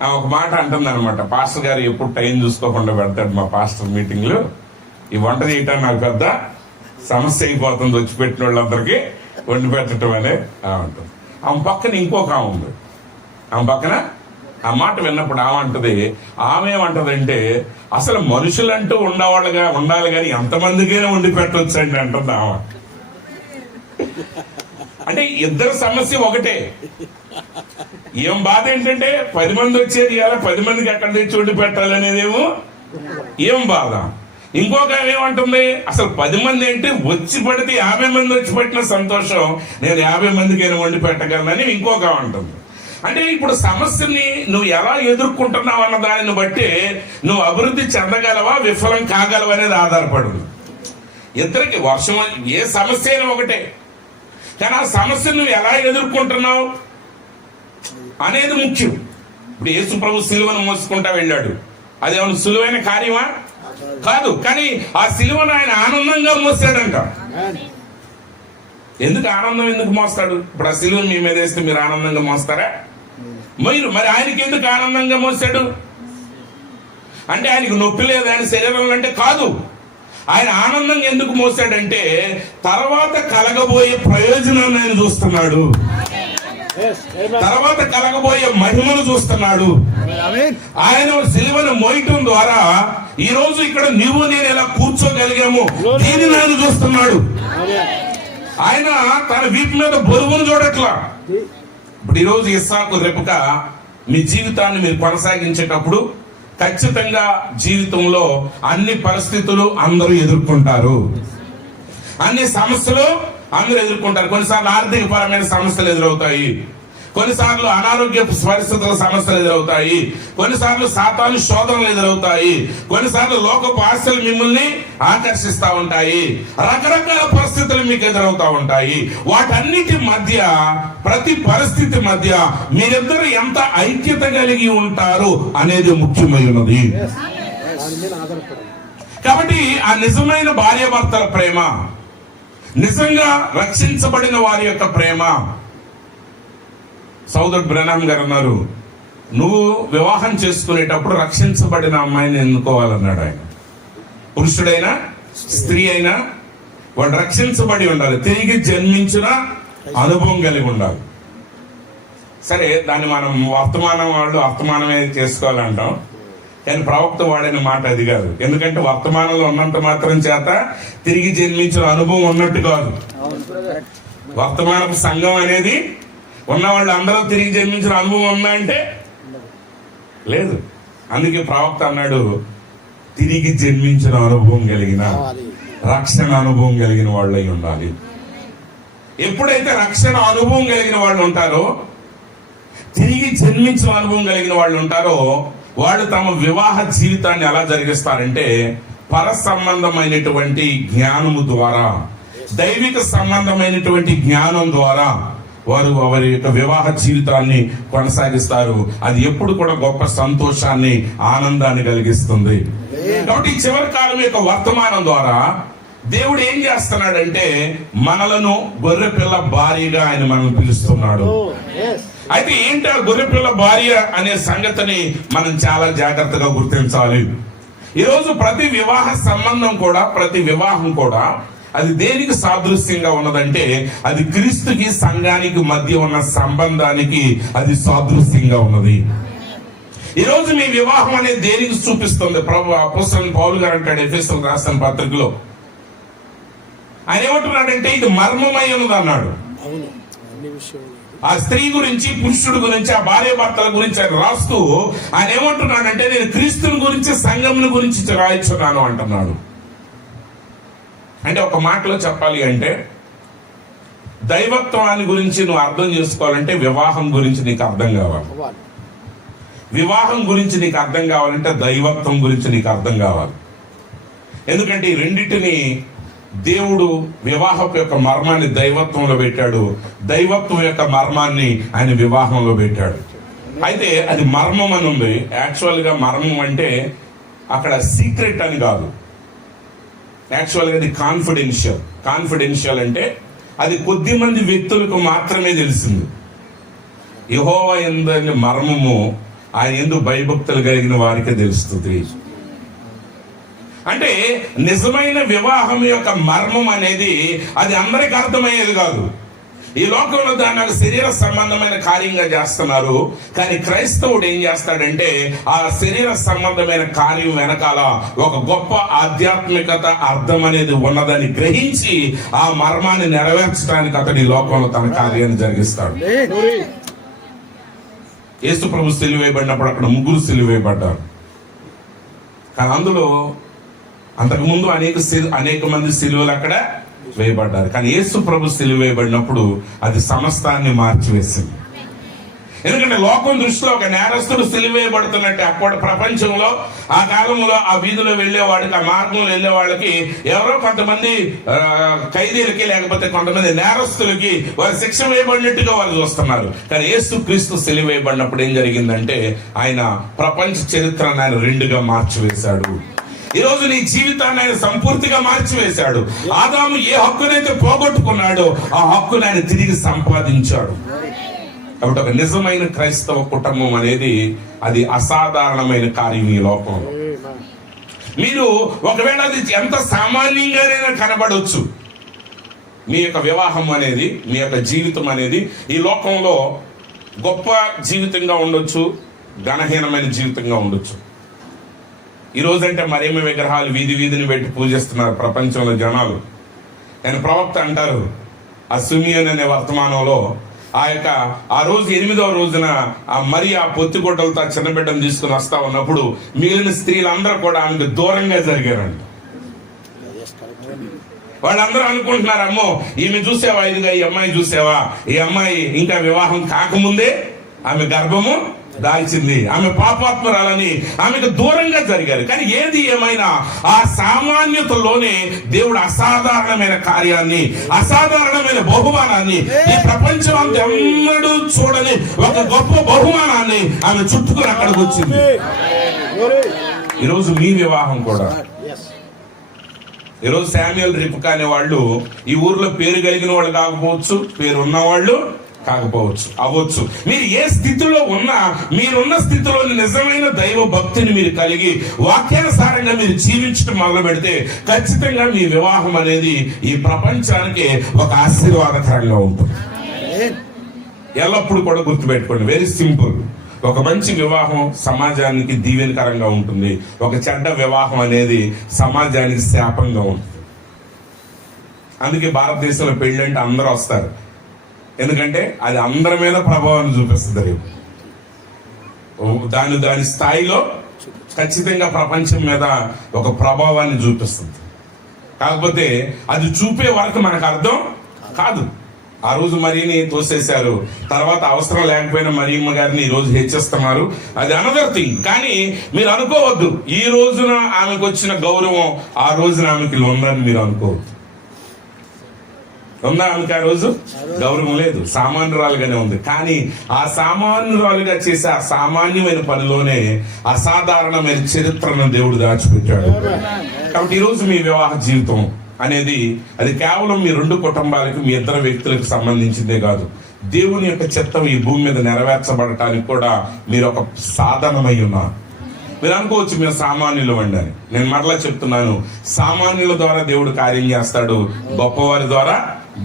ఆమె ఒక మాట అంటుంది అనమాట, పాస్టర్ గారు ఎప్పుడు టైం చూసుకోకుండా పెడతాడు మా పాస్టర్ మీటింగ్లు, ఈ వంట చేయటానికి నాకు పెద్ద సమస్య అయిపోతుంది, వచ్చి పెట్టిన వాళ్ళందరికీ వండి పెట్టడం అనే ఉంటుంది. ఆమె పక్కన ఇంకొక ఆమె ఉంది. ఆమె పక్కన ఆ మాట విన్నప్పుడు ఆమె ఏమంటదంటే, అసలు మనుషులంటూ ఉండాలి కానీ ఎంతమందికైనా వండి పెట్టవచ్చు అండి అంటుంది ఆమె. అంటే ఇద్దరు సమస్య ఒకటే. ఏం బాధ ఏంటంటే 10 మంది వచ్చేది కదా, 10 మందికి ఎక్కడ తెచ్చి వండి పెట్టాలనేదేమో ఏం బాధ. ఇంకొక ఏమంటుంది, అసలు 10 మంది అంటే వచ్చి పడితే 50 మంది వచ్చి పెట్టిన సంతోషం, నేను 50 మందికైనా వండి పెట్టగలనని ఇంకొక ఉంటుంది. అంటే ఇప్పుడు సమస్యని నువ్వు ఎలా ఎదుర్కొంటున్నావు అన్న దానిని బట్టి నువ్వు అభివృద్ధి చెందగలవా విఫలం కాగలవా అనేది ఆధారపడింది. ఇద్దరికి వర్షం ఏ సమస్య అయినా ఒకటే, కానీ ఆ సమస్యను నువ్వు ఎలా ఎదుర్కొంటున్నావు అనేది ముఖ్యం. ఇప్పుడు యేసు ప్రభు సిలువను మోసుకుంటా వెళ్ళాడు, అదేమన్నా సులువైన కార్యమా? కాదు. కానీ ఆ సిలువను ఆయన ఆనందంగా మోసాడంట. ఎందుకు ఆనందం ఎందుకు మోస్తాడు? ఇప్పుడు ఆ సిలువను మీ మీద వేస్తే మీరు ఆనందంగా మోస్తారా? మరి ఆయనకి ఎందుకు ఆనందంగా మోసాడు అంటే ఆయనకు నొప్పి లేదు ఆయన శరీరంలో అంటే కాదు. ఆయన ఆనందంగా ఎందుకు మోసాడంటే తర్వాత కలగబోయే ప్రయోజనాన్ని ఆయన చూస్తున్నాడు, తర్వాత కలగబోయే మహిమను చూస్తున్నాడు. ఆయన సిలువను మోయటం ద్వారా ఈ రోజు ఇక్కడ నువ్వు నేను ఎలా కూర్చోగలిగాము దీనిని ఆయన చూస్తున్నాడు. ఆయన తన వీపు మీద బరువును చూడట్లా. ఇప్పుడు ఈరోజు ఇస్సాకు రెబెకా మీ జీవితాన్ని మీరు కొనసాగించేటప్పుడు ఖచ్చితంగా జీవితంలో అన్ని పరిస్థితులు అందరూ ఎదుర్కొంటారు, అన్ని సమస్యలు అందరూ ఎదుర్కొంటారు. కొన్నిసార్లు ఆర్థిక పరమైన సమస్యలు ఎదురవుతాయి, కొన్నిసార్లు అనారోగ్య పరిస్థితుల సమస్యలు ఎదురవుతాయి, కొన్నిసార్లు సాతాను శోధనలు ఎదురవుతాయి, కొన్నిసార్లు లోకపు ఆశలు మిమ్మల్ని ఆకర్షిస్తా ఉంటాయి, రకరకాల పరిస్థితులు మీకు ఎదురవుతా ఉంటాయి. వాటన్నిటి మధ్య ప్రతి పరిస్థితి మధ్య మీరిద్దరు ఎంత ఐక్యత కలిగి ఉంటారు అనేది ముఖ్యమైనది. కాబట్టి ఆ నిజమైన భార్యాభర్తల ప్రేమ, నిజంగా రక్షించబడిన వారి యొక్క ప్రేమ. సోదరుడు బ్రహ్నాం గారు అన్నారు, నువ్వు వివాహం చేసుకునేటప్పుడు రక్షించబడిన అమ్మాయిని ఎన్నుకోవాలన్నాడు ఆయన. పురుషుడైనా స్త్రీ అయినా వాడు రక్షించబడి ఉండాలి, తిరిగి జన్మించిన అనుభవం కలిగి ఉండాలి. సరే, దాన్ని మనం వర్తమానమే చేసుకోవాలంటాం, కానీ ప్రవక్త వాడిన మాట అది కాదు. ఎందుకంటే వర్తమానంలో ఉన్నంత మాత్రం చేత తిరిగి జన్మించిన అనుభవం ఉన్నట్టు కాదు. వర్తమానపు సంఘం అనేది ఉన్నవాళ్ళు అందరూ తిరిగి జన్మించిన అనుభవం ఉందా అంటే లేదు. అందుకే ప్రవక్త అన్నాడు, తిరిగి జన్మించిన అనుభవం కలిగిన, రక్షణ అనుభవం కలిగిన వాళ్ళు అయి ఉండాలి. ఎప్పుడైతే రక్షణ అనుభవం కలిగిన వాళ్ళు ఉంటారో, తిరిగి జన్మించిన అనుభవం కలిగిన వాళ్ళు ఉంటారో, వాళ్ళు తమ వివాహ జీవితాన్ని ఎలా జరిగిస్తారంటే పర సంబంధమైనటువంటి జ్ఞానము ద్వారా, దైవిక సంబంధమైనటువంటి జ్ఞానం ద్వారా వారు వారి యొక్క వివాహ జీవితాన్ని కొనసాగిస్తారు. అది ఎప్పుడు కూడా గొప్ప సంతోషాన్ని, ఆనందాన్ని కలిగిస్తుంది. కాబట్టి చివరి కాలం యొక్క వర్తమానం ద్వారా దేవుడు ఏం చేస్తున్నాడంటే మనలను గొర్రెపిల్ల భార్యగా ఆయన మనల్ని పిలుస్తున్నాడు. అయితే ఏంటి ఆ గొర్రెపిల్ల భార్య అనే సంగతిని మనం చాలా జాగ్రత్తగా గుర్తించాలి. ఈరోజు ప్రతి వివాహ సంబంధం కూడా, ప్రతి వివాహం కూడా అది దేనికి సాదృశ్యంగా ఉన్నదంటే అది క్రీస్తుకి సంఘానికి మధ్య ఉన్న సంబంధానికి అది సాదృశ్యంగా ఉన్నది. ఈరోజు మీ వివాహం అనేది దేనికి చూపిస్తుంది? ప్రభు అపోస్తలుడైన పౌలు గారు అంటాడు ఎఫెసీయులకు రాసిన పత్రికలో, ఆయన ఏమంటున్నాడంటే ఇది మర్మమై ఉన్నది అన్నాడు. ఆ స్త్రీ గురించి, పురుషుడు గురించి, ఆ భార్య భర్తల గురించి ఆయన రాస్తూ ఆయన ఏమంటున్నాడంటే నేను క్రీస్తుని గురించి, సంఘం గురించి రాయించున్నాను అంటున్నాడు. అంటే ఒక మాటలో చెప్పాలి అంటే దైవత్వాన్ని గురించి నువ్వు అర్థం చేసుకోవాలంటే వివాహం గురించి నీకు అర్థం కావాలి. వివాహం గురించి నీకు అర్థం కావాలంటే దైవత్వం గురించి నీకు అర్థం కావాలి. ఎందుకంటే ఈ రెండింటిని దేవుడు వివాహం యొక్క మర్మాన్ని దైవత్వంలో పెట్టాడు, దైవత్వం యొక్క మర్మాన్ని ఆయన వివాహంలో పెట్టాడు. అయితే అది మర్మం అని ఉంది. యాక్చువల్ గా మర్మం అంటే అక్కడ సీక్రెట్ అని కాదు, యాక్చువల్గా అది కాన్ఫిడెన్షియల్ అంటే అది కొద్ది మంది వ్యక్తులకు మాత్రమే తెలిసింది. యెహోవా యందు మర్మము ఆయన యందు భయభక్తులు కలిగిన వారికే తెలుస్తుంది. అంటే నిజమైన వివాహం యొక్క మర్మం అనేది అది అందరికి అర్థమయ్యేది కాదు. ఈ లోకంలో దాన్ని ఒక శరీర సంబంధమైన కార్యంగా చేస్తున్నారు. కానీ క్రైస్తవుడు ఏం చేస్తాడంటే ఆ శరీర సంబంధమైన కార్యం వెనకాల ఒక గొప్ప ఆధ్యాత్మికత, అర్థం అనేది ఉన్నదని గ్రహించి ఆ మర్మాన్ని నెరవేర్చడానికి అతడు ఈ లోకంలో తన కార్యాన్ని జరిగిస్తాడు. యేసు ప్రభు సిలువేయబడినప్పుడు అక్కడ ముగ్గురు సిలువేయబడ్డారు. కానీ అందులో అంతకుముందు అనేక మంది సిలువలు అక్కడ వేయబడ్డారు. కానీ యేసు ప్రభు సిలువ వేయబడినప్పుడు అది సమస్తాన్ని మార్చివేసింది. ఎందుకంటే లోకం దృష్టిలో ఒక నేరస్తుడు సిలువ వేయబడుతున్నట్టే అప్పటి ప్రపంచంలో, ఆ కాలంలో ఆ వీధిలో వెళ్లేవాడికి, ఆ మార్గంలో వెళ్లే వాళ్ళకి ఎవరో కొంతమంది ఖైదీలకి లేకపోతే కొంతమంది నేరస్తులకి వారి శిక్ష వేయబడినట్టుగా వాళ్ళు చూస్తున్నారు. కానీ యేసు క్రీస్తు సిలువ వేయబడినప్పుడు ఏం జరిగిందంటే ఆయన ప్రపంచ చరిత్రను ఆయన రెండుగా మార్చివేశాడు. ఈరోజు నీ జీవితాన్ని ఆయన సంపూర్తిగా మార్చివేశాడు. ఆదాము ఏ హక్కునైతే పోగొట్టుకున్నాడో ఆ హక్కుని ఆయన తిరిగి సంపాదించాడు. కాబట్టి ఒక నిజమైన క్రైస్తవ కుటుంబం అనేది అది అసాధారణమైన కార్యం ఈ లోకంలో. మీరు ఒకవేళ అది ఎంత సామాన్యంగానైనా కనబడవచ్చు, మీ యొక్క వివాహం అనేది, మీ యొక్క జీవితం అనేది ఈ లోకంలో గొప్ప జీవితంగా ఉండొచ్చు, ఘనహీనమైన జీవితంగా ఉండొచ్చు. ఈ రోజంటే మరేమి విగ్రహాలు వీధి వీధిని పెట్టి పూజిస్తున్నారు ప్రపంచంలో జనాలు. ఆయన ప్రవక్త అంటారు, ఆ సిమియోన్ అనే వర్తమానంలో ఆ రోజు 8వ రోజున ఆ పొత్తిగుడ్డలతో చిన్న బిడ్డను తీసుకుని వస్తా ఉన్నప్పుడు మిగిలిన స్త్రీలందరూ కూడా ఆమెకు దూరంగా జరిగారంట. వాళ్ళందరూ అనుకుంటున్నారు, అమ్మో ఈమె చూసావా, ఇదిగా ఈ అమ్మాయి చూసావా, ఈ అమ్మాయి ఇంకా వివాహం కాకముందే ఆమె గర్భము దాల్చింది, ఆమె పాపాత్మరాలని ఆమెకు దూరంగా జరిగారు. కానీ ఏది ఏమైనా ఆ సామాన్యతలోనే దేవుడు అసాధారణమైన కార్యాన్ని, అసాధారణమైన బహుమానాన్ని, ఈ ప్రపంచం అంతా ఎన్నడూ చూడని ఒక గొప్ప బహుమానాన్ని ఆమె చుట్టుకుని అక్కడికి వచ్చింది. ఈరోజు మీ వివాహం కూడా, ఈరోజు శామ్యుయల్ రిబ్కా అనే వాళ్ళు ఈ ఊర్లో పేరు కలిగిన వాళ్ళు కాకపోవచ్చు, పేరు ఉన్నవాళ్ళు కాకపోవచ్చు, అవ్వచ్చు. మీరు ఏ స్థితిలో ఉన్నా, మీరున్న స్థితిలో నిజమైన దైవ భక్తిని మీరు కలిగి వాక్యానుసారంగా మీరు జీవించడం మొదలు పెడితే ఖచ్చితంగా మీ వివాహం అనేది ఈ ప్రపంచానికి ఒక ఆశీర్వాదకరంగా ఉంటుంది. ఎల్లప్పుడూ కూడా గుర్తుపెట్టుకోండి, వెరీ సింపుల్. ఒక మంచి వివాహం సమాజానికి దీవెనకరంగా ఉంటుంది, ఒక చెడ్డ వివాహం అనేది సమాజానికి శాపంగా ఉంటుంది. అందుకే భారతదేశంలో పెళ్లి అంటే అందరూ వస్తారు, ఎందుకంటే అది అందరి మీద ప్రభావాన్ని చూపిస్తుంది. దాని స్థాయిలో ఖచ్చితంగా ప్రపంచం మీద ఒక ప్రభావాన్ని చూపిస్తుంది. కాకపోతే అది చూపే వరకు మనకు అర్థం కాదు. ఆ రోజు మరీని తోసేశారు, తర్వాత అవసరం లేకపోయినా మరియమ్మ గారిని ఈ రోజు హెచ్చిస్తున్నారు, అది అనదర్ థింగ్. కానీ మీరు అనుకోవద్దు ఈ రోజున ఆమెకు వచ్చిన గౌరవం ఆ రోజున ఆమెకి ఉందని మీరు అనుకోవద్దు. ఉందా ఆమెకి ఆ రోజు గౌరవం? లేదు, సామాన్యురాలుగానే ఉంది. కానీ ఆ సామాన్యురాలుగా చేసే ఆ సామాన్యమైన పనిలోనే అసాధారణమైన చరిత్రను దేవుడు దాచిపెట్టాడు. కాబట్టి ఈరోజు మీ వివాహ జీవితం అనేది అది కేవలం మీ 2 కుటుంబాలకు, మీ 2 వ్యక్తులకు సంబంధించిందే కాదు. దేవుని యొక్క చిత్తం ఈ భూమి మీద నెరవేర్చబడటానికి కూడా మీరు ఒక సాధనమై ఉన్నారు. మీరు అనుకోవచ్చు మేము సామాన్యులు అని. నేను మరలా చెప్తున్నాను, సామాన్యుల ద్వారా దేవుడు కార్యం చేస్తాడు, గొప్పవారి ద్వారా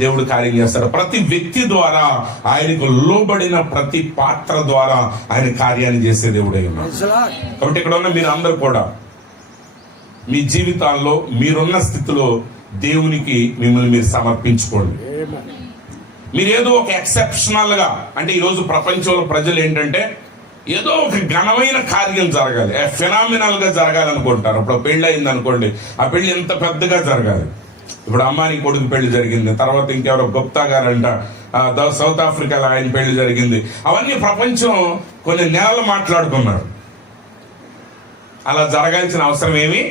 దేవుడు కార్యం చేస్తాడు. ప్రతి వ్యక్తి ద్వారా, ఆయనకు లోబడిన ప్రతి పాత్ర ద్వారా ఆయన కార్యాన్ని చేసే దేవుడై ఉన్నాడు. కాబట్టి ఇక్కడ ఉన్న మీరు అందరూ కూడా మీ జీవితాల్లో మీరున్న స్థితిలో దేవునికి మిమ్మల్ని మీరు సమర్పించుకోండి. మీరేదో ఒక ఎక్సెప్షనల్ గా, అంటే ఈరోజు ప్రపంచంలో ప్రజలు ఏంటంటే ఏదో ఒక ఘనమైన కార్యం జరగాలి, ఫినామినల్ గా జరగాలి అనుకుంటారు. ఇప్పుడు పెళ్లి అయింది అనుకోండి, ఆ పెళ్లి ఎంత పెద్దగా జరగాలి. ఇప్పుడు అమ్మాని కొడుకు పెళ్లి జరిగింది, తర్వాత ఇంకెవరో గుప్తా గారంట సౌత్ ఆఫ్రికాలో ఆయన పెళ్లి జరిగింది. అవన్నీ ప్రపంచం కొన్ని నెలలు మాట్లాడుకున్నారు. అలా జరగాల్సిన అవసరం ఏమీ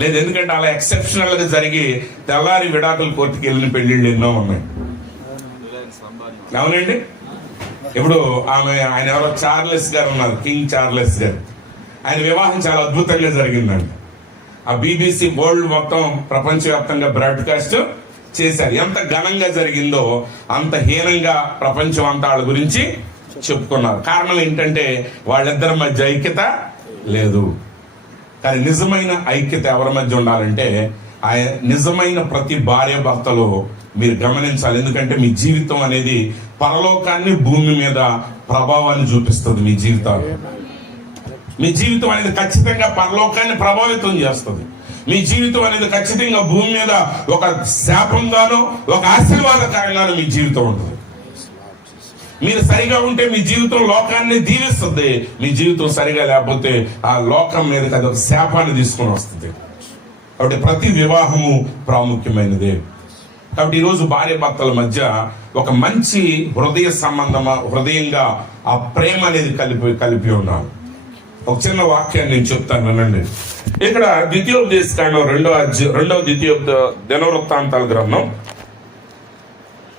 లేదు, ఎందుకంటే అలా ఎక్సెప్షనల్ గా జరిగి తెల్లారి విడాకుల కోర్టుకి వెళ్ళిన పెళ్లిళ్ళు ఎన్నో ఉన్నాయి. అవునండి. ఇప్పుడు ఆయన ఎవరో చార్లెస్ గారు ఉన్నారు, కింగ్ చార్లెస్ గారు. ఆయన వివాహం చాలా అద్భుతంగా జరిగిందండి. ఆ BBC వరల్డ్ మొత్తం ప్రపంచవ్యాప్తంగా బ్రాడ్కాస్ట్ చేశారు. ఎంత ఘనంగా జరిగిందో అంత హీనంగా ప్రపంచం అంతా వాళ్ళ గురించి చెప్పుకున్నారు. కారణం ఏంటంటే వాళ్ళిద్దరి మధ్య ఐక్యత లేదు. కానీ నిజమైన ఐక్యత ఎవరి మధ్య ఉండాలంటే నిజమైన ప్రతి భార్య భర్తలో మీరు గమనించాలి. ఎందుకంటే మీ జీవితం అనేది పరలోకాన్ని భూమి మీద ప్రభావాన్ని చూపిస్తుంది. మీ జీవితం అనేది ఖచ్చితంగా పరలోకాన్ని ప్రభావితం చేస్తుంది. మీ జీవితం అనేది ఖచ్చితంగా భూమి మీద ఒక శాపంగానో ఒక ఆశీర్వాదకరంగానో మీ జీవితం ఉంటుంది. మీరు సరిగా ఉంటే మీ జీవితం లోకాన్ని దీవిస్తుంది, మీ జీవితం సరిగా లేకపోతే ఆ లోకం మీదకి అది ఒక శాపాన్ని తీసుకొని వస్తుంది. కాబట్టి ప్రతి వివాహము ప్రాముఖ్యమైనదే. కాబట్టి ఈరోజు భార్య భర్తల మధ్య ఒక మంచి హృదయంగా ఆ ప్రేమ అనేది కలిపి ఉన్నారు. ఒక చిన్న వాక్యాన్ని నేను చెప్తాను, వినండి. ఇక్కడ ద్వితీయోపదేశకాండం 2వ దినవృత్తాంతాల గ్రంథం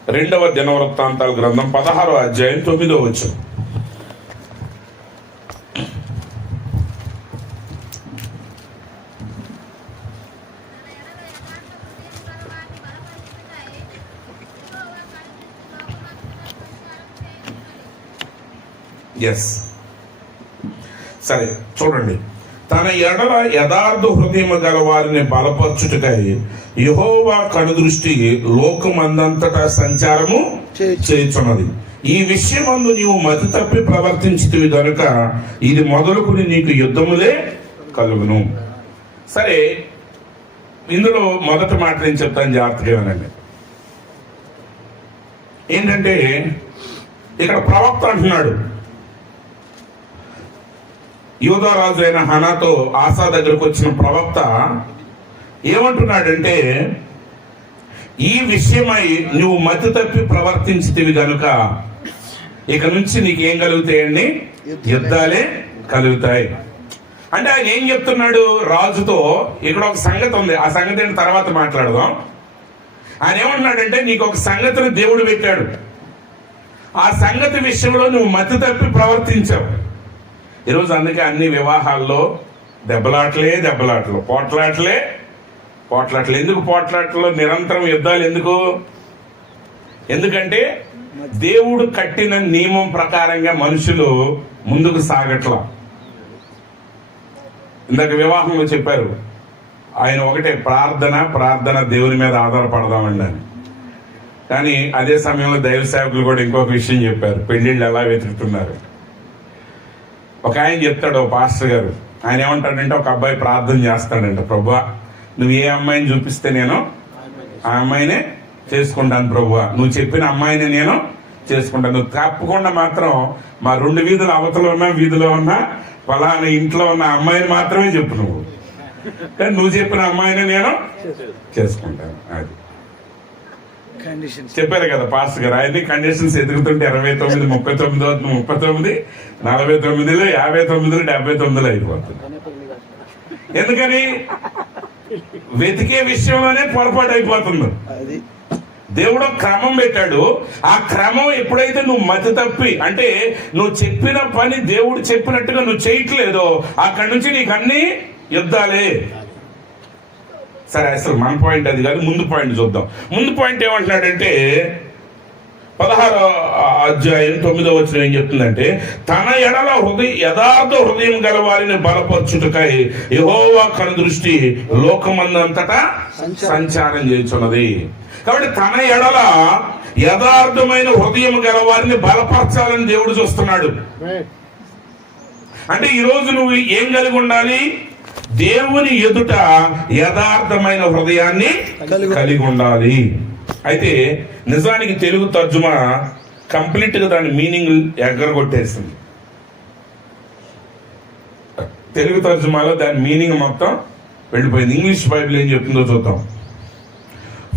16వ అధ్యాయం 9వ వచనం. ఎస్, సరే చూడండి. తన ఎడల యథార్థ హృదయము గల వారిని బలపరచుటకై యెహోవా కనుదృష్టి లోకమందంతటా సంచారము చేయుచున్నది. ఈ విషయమందు నీవు మతి తప్పి ప్రవర్తించితివి గనుక ఇది మొదలుకుని నీకు యుద్ధములే కలుగును. సరే, ఇందులో మొదటి మాట నేను చెప్తాను, జాగ్రత్తగా వినండి. ఏంటంటే ఇక్కడ ప్రవక్త అంటున్నాడు, యూదారాజు అయిన హనాతో ఆసా దగ్గరకు వచ్చిన ప్రవక్త ఏమంటున్నాడంటే, ఈ విషయమై నువ్వు మతి తప్పి ప్రవర్తించితివి గనుక ఇక నుంచి నీకు ఏం కలుగుతాయండి? యుద్ధాలే కలుగుతాయి. అంటే ఆయన ఏం చెప్తున్నాడు రాజుతో? ఇక్కడ ఒక సంగతి ఉంది, ఆ సంగతి తర్వాత మాట్లాడదాం. ఆయన ఏమంటున్నాడంటే, నీకు ఒక సంగతిని దేవుడు పెట్టాడు, ఆ సంగతి విషయంలో నువ్వు మతి తప్పి ప్రవర్తించావు. ఈరోజు అందుకే అన్ని వివాహాల్లో దెబ్బలాటలు, పోట్లాటలే. ఎందుకు పోట్లాటలో నిరంతరం యుద్ధాలు ఎందుకు? ఎందుకంటే దేవుడు కట్టిన నియమం ప్రకారంగా మనుషులు ముందుకు సాగట్లా. ఇందాక వివాహంలో చెప్పారు ఆయన ఒకటే, ప్రార్థన దేవుని మీద ఆధారపడదామండి అని. కానీ అదే సమయంలో దైవ సేవకులు కూడా ఇంకొక విషయం చెప్పారు, పెళ్లిళ్ళు ఎలా వెతుకుతున్నారు. ఒక ఆయన చెప్తాడు, ఓ పాస్టర్ గారు, ఆయన ఏమంటాడంటే, ఒక అబ్బాయి ప్రార్థన చేస్తాడంట, ప్రభువా నువ్వు ఏ అమ్మాయిని చూపిస్తే నేను ఆ అమ్మాయినే చేసుకుంటాను ప్రభువా, నువ్వు చెప్పిన అమ్మాయిని నేను చేసుకుంటాను, నువ్వు తప్పకుండా మాత్రం మా 2 వీధుల అవతల ఉన్నా వీధిలో ఉన్నా ఫలానా ఇంట్లో ఉన్న అమ్మాయిని మాత్రమే చెప్పు నువ్వు, కానీ నువ్వు చెప్పిన అమ్మాయిని నేను చేసుకుంటాను. అది చెప్పారు కదా పాస్టర్ గారు, ఆయన్ని కండిషన్స్ ఎదుగుతుంటే 29, 39, 39, 49, 59, 79 అయిపోతుంది. ఎందుకని? వెతికే విషయంలోనే పొరపాటు అయిపోతుంది. దేవుడు క్రమం పెట్టాడు, ఆ క్రమం ఎప్పుడైతే నువ్వు మతి తప్పి, అంటే నువ్వు చెప్పిన పని దేవుడు చెప్పినట్టుగా నువ్వు చేయట్లేదో అక్కడి నుంచి నీకు అన్ని యుద్ధాలే. సరే, అసలు మన పాయింట్ అది కాదు, ముందు పాయింట్ చూద్దాం. ముందు పాయింట్ ఏమంటున్నాడంటే 16వ అధ్యాయం 9వ వచనం ఏం చెప్తుందంటే, తన ఎడల యథార్థ హృదయం గల వారిని బలపరచుటకై యెహోవా కనుదృష్టి లోకమందంతటా సంచారం చేయుచున్నది. కాబట్టి తన ఎడల యథార్థమైన హృదయం గల వారిని బలపరచాలని దేవుడు చూస్తున్నాడు. అంటే ఈరోజు నువ్వు ఏం కలిగి ఉండాలి? దేవుని ఎదుట యథార్థమైన హృదయాన్ని కలిగి ఉండాలి. అయితే నిజానికి తెలుగు తర్జుమా కంప్లీట్ గా దాని మీనింగ్ ఎగ్గరగొట్టేసింది. తెలుగు తర్జుమాలో దాని మీనింగ్ మొత్తం వెళ్ళిపోయింది. ఇంగ్లీష్ బైబిల్ ఏం చెప్తుందో చూద్దాం.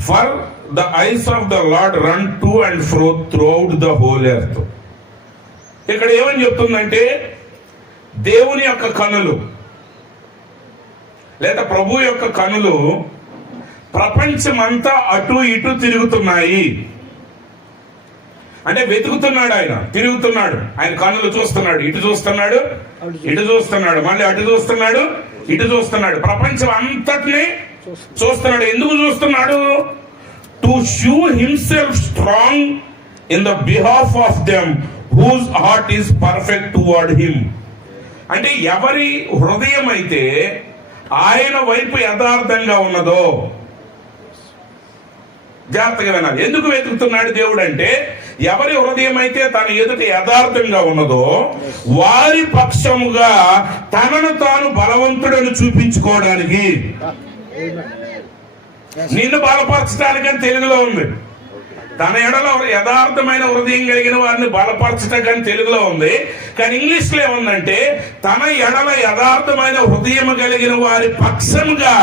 For the eyes of the lord run to and fro throughout the whole earth. ఇక్కడ ఏమని చెప్తుందంటే, దేవుని యొక్క కనులు లేదా ప్రభు యొక్క కనులు ప్రపంచమంతా అటు ఇటు తిరుగుతున్నాయి. అంటే వెతుకుతున్నాడు, ఆయన తిరుగుతున్నాడు, ఆయన కన్నులు చూస్తున్నాడు, ఇటు చూస్తున్నాడు, ఇటు చూస్తున్నాడు, మళ్ళీ అటు చూస్తున్నాడు, ఇటు చూస్తున్నాడు, ప్రపంచం అంతటిని చూస్తున్నాడు. ఎందుకు చూస్తున్నాడు? To show himself strong in the behalf of them whose heart is perfect toward him. అంటే ఎవరి హృదయం అయితే ఆయన వైపు యథార్థంగా ఉన్నదో, జాగ్రత్తగా వినాలి. ఎందుకు వెతుకుతున్నాడు దేవుడు అంటే, ఎవరి హృదయం అయితే తన ఎదుట యథార్థంగా ఉన్నదో వారి పక్షముగా తనను తాను బలవంతుడని చూపించుకోవడానికి, నిన్ను బలపరచడానికని తెలుగులో ఉంది. తన ఎడలో యథార్థమైన హృదయం కలిగిన వారిని బలపరచటం తెలుగులో ఉంది. కానీ ఇంగ్లీష్ లో ఏముందంటే, తన ఎడల యథార్థమైన హృదయం కలిగిన వారి పక్షంగా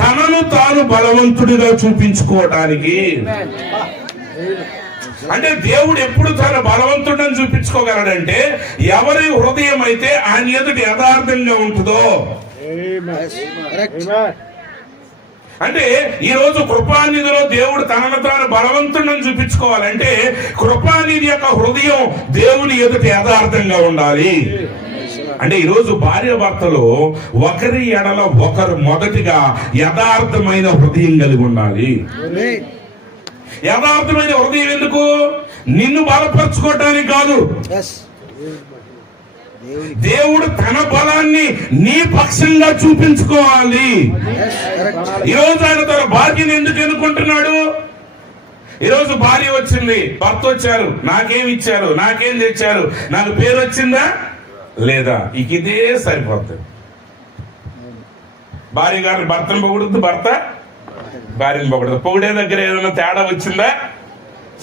తనను తాను బలవంతుడిగా చూపించుకోవడానికి. అంటే దేవుడు ఎప్పుడు తన బలవంతుడని చూపించుకోగలడంటే, ఎవరి హృదయం అయితే ఆయన ఎదుటి యథార్థంగా ఉంటుందో. అంటే ఈ రోజు కృపానిధిలో దేవుడు తనను తాను బలవంతుడని చూపించుకోవాలంటే, కృపానిధి యొక్క హృదయం దేవుని ఎదుట యథార్థంగా ఉండాలి. అంటే ఈరోజు భార్య భర్తలు ఒకరి ఎడల ఒకరు మొదటిగా యథార్థమైన హృదయం కలిగి ఉండాలి. యథార్థమైన హృదయం ఎందుకు? నిన్ను బలపరచుకోవటానికి కాదు, దేవుడు తన బలాన్ని నీ పక్షంగా చూపించుకోవాలి. ఈరోజు ఆయన తన భార్యను ఎందుకు ఎన్నుకుంటున్నాడు? ఈరోజు భార్య వచ్చింది, భర్త వచ్చారు, నాకేం ఇచ్చారు, నాకేం తెచ్చారు, నాకు పేరు వచ్చిందా లేదా, ఇదే సరిపోతుంది. భార్య గారిని భర్తను పొగుడుద్దు, భర్త భార్యను పొగడదు. పొగిడే దగ్గర ఏదైనా తేడా వచ్చిందా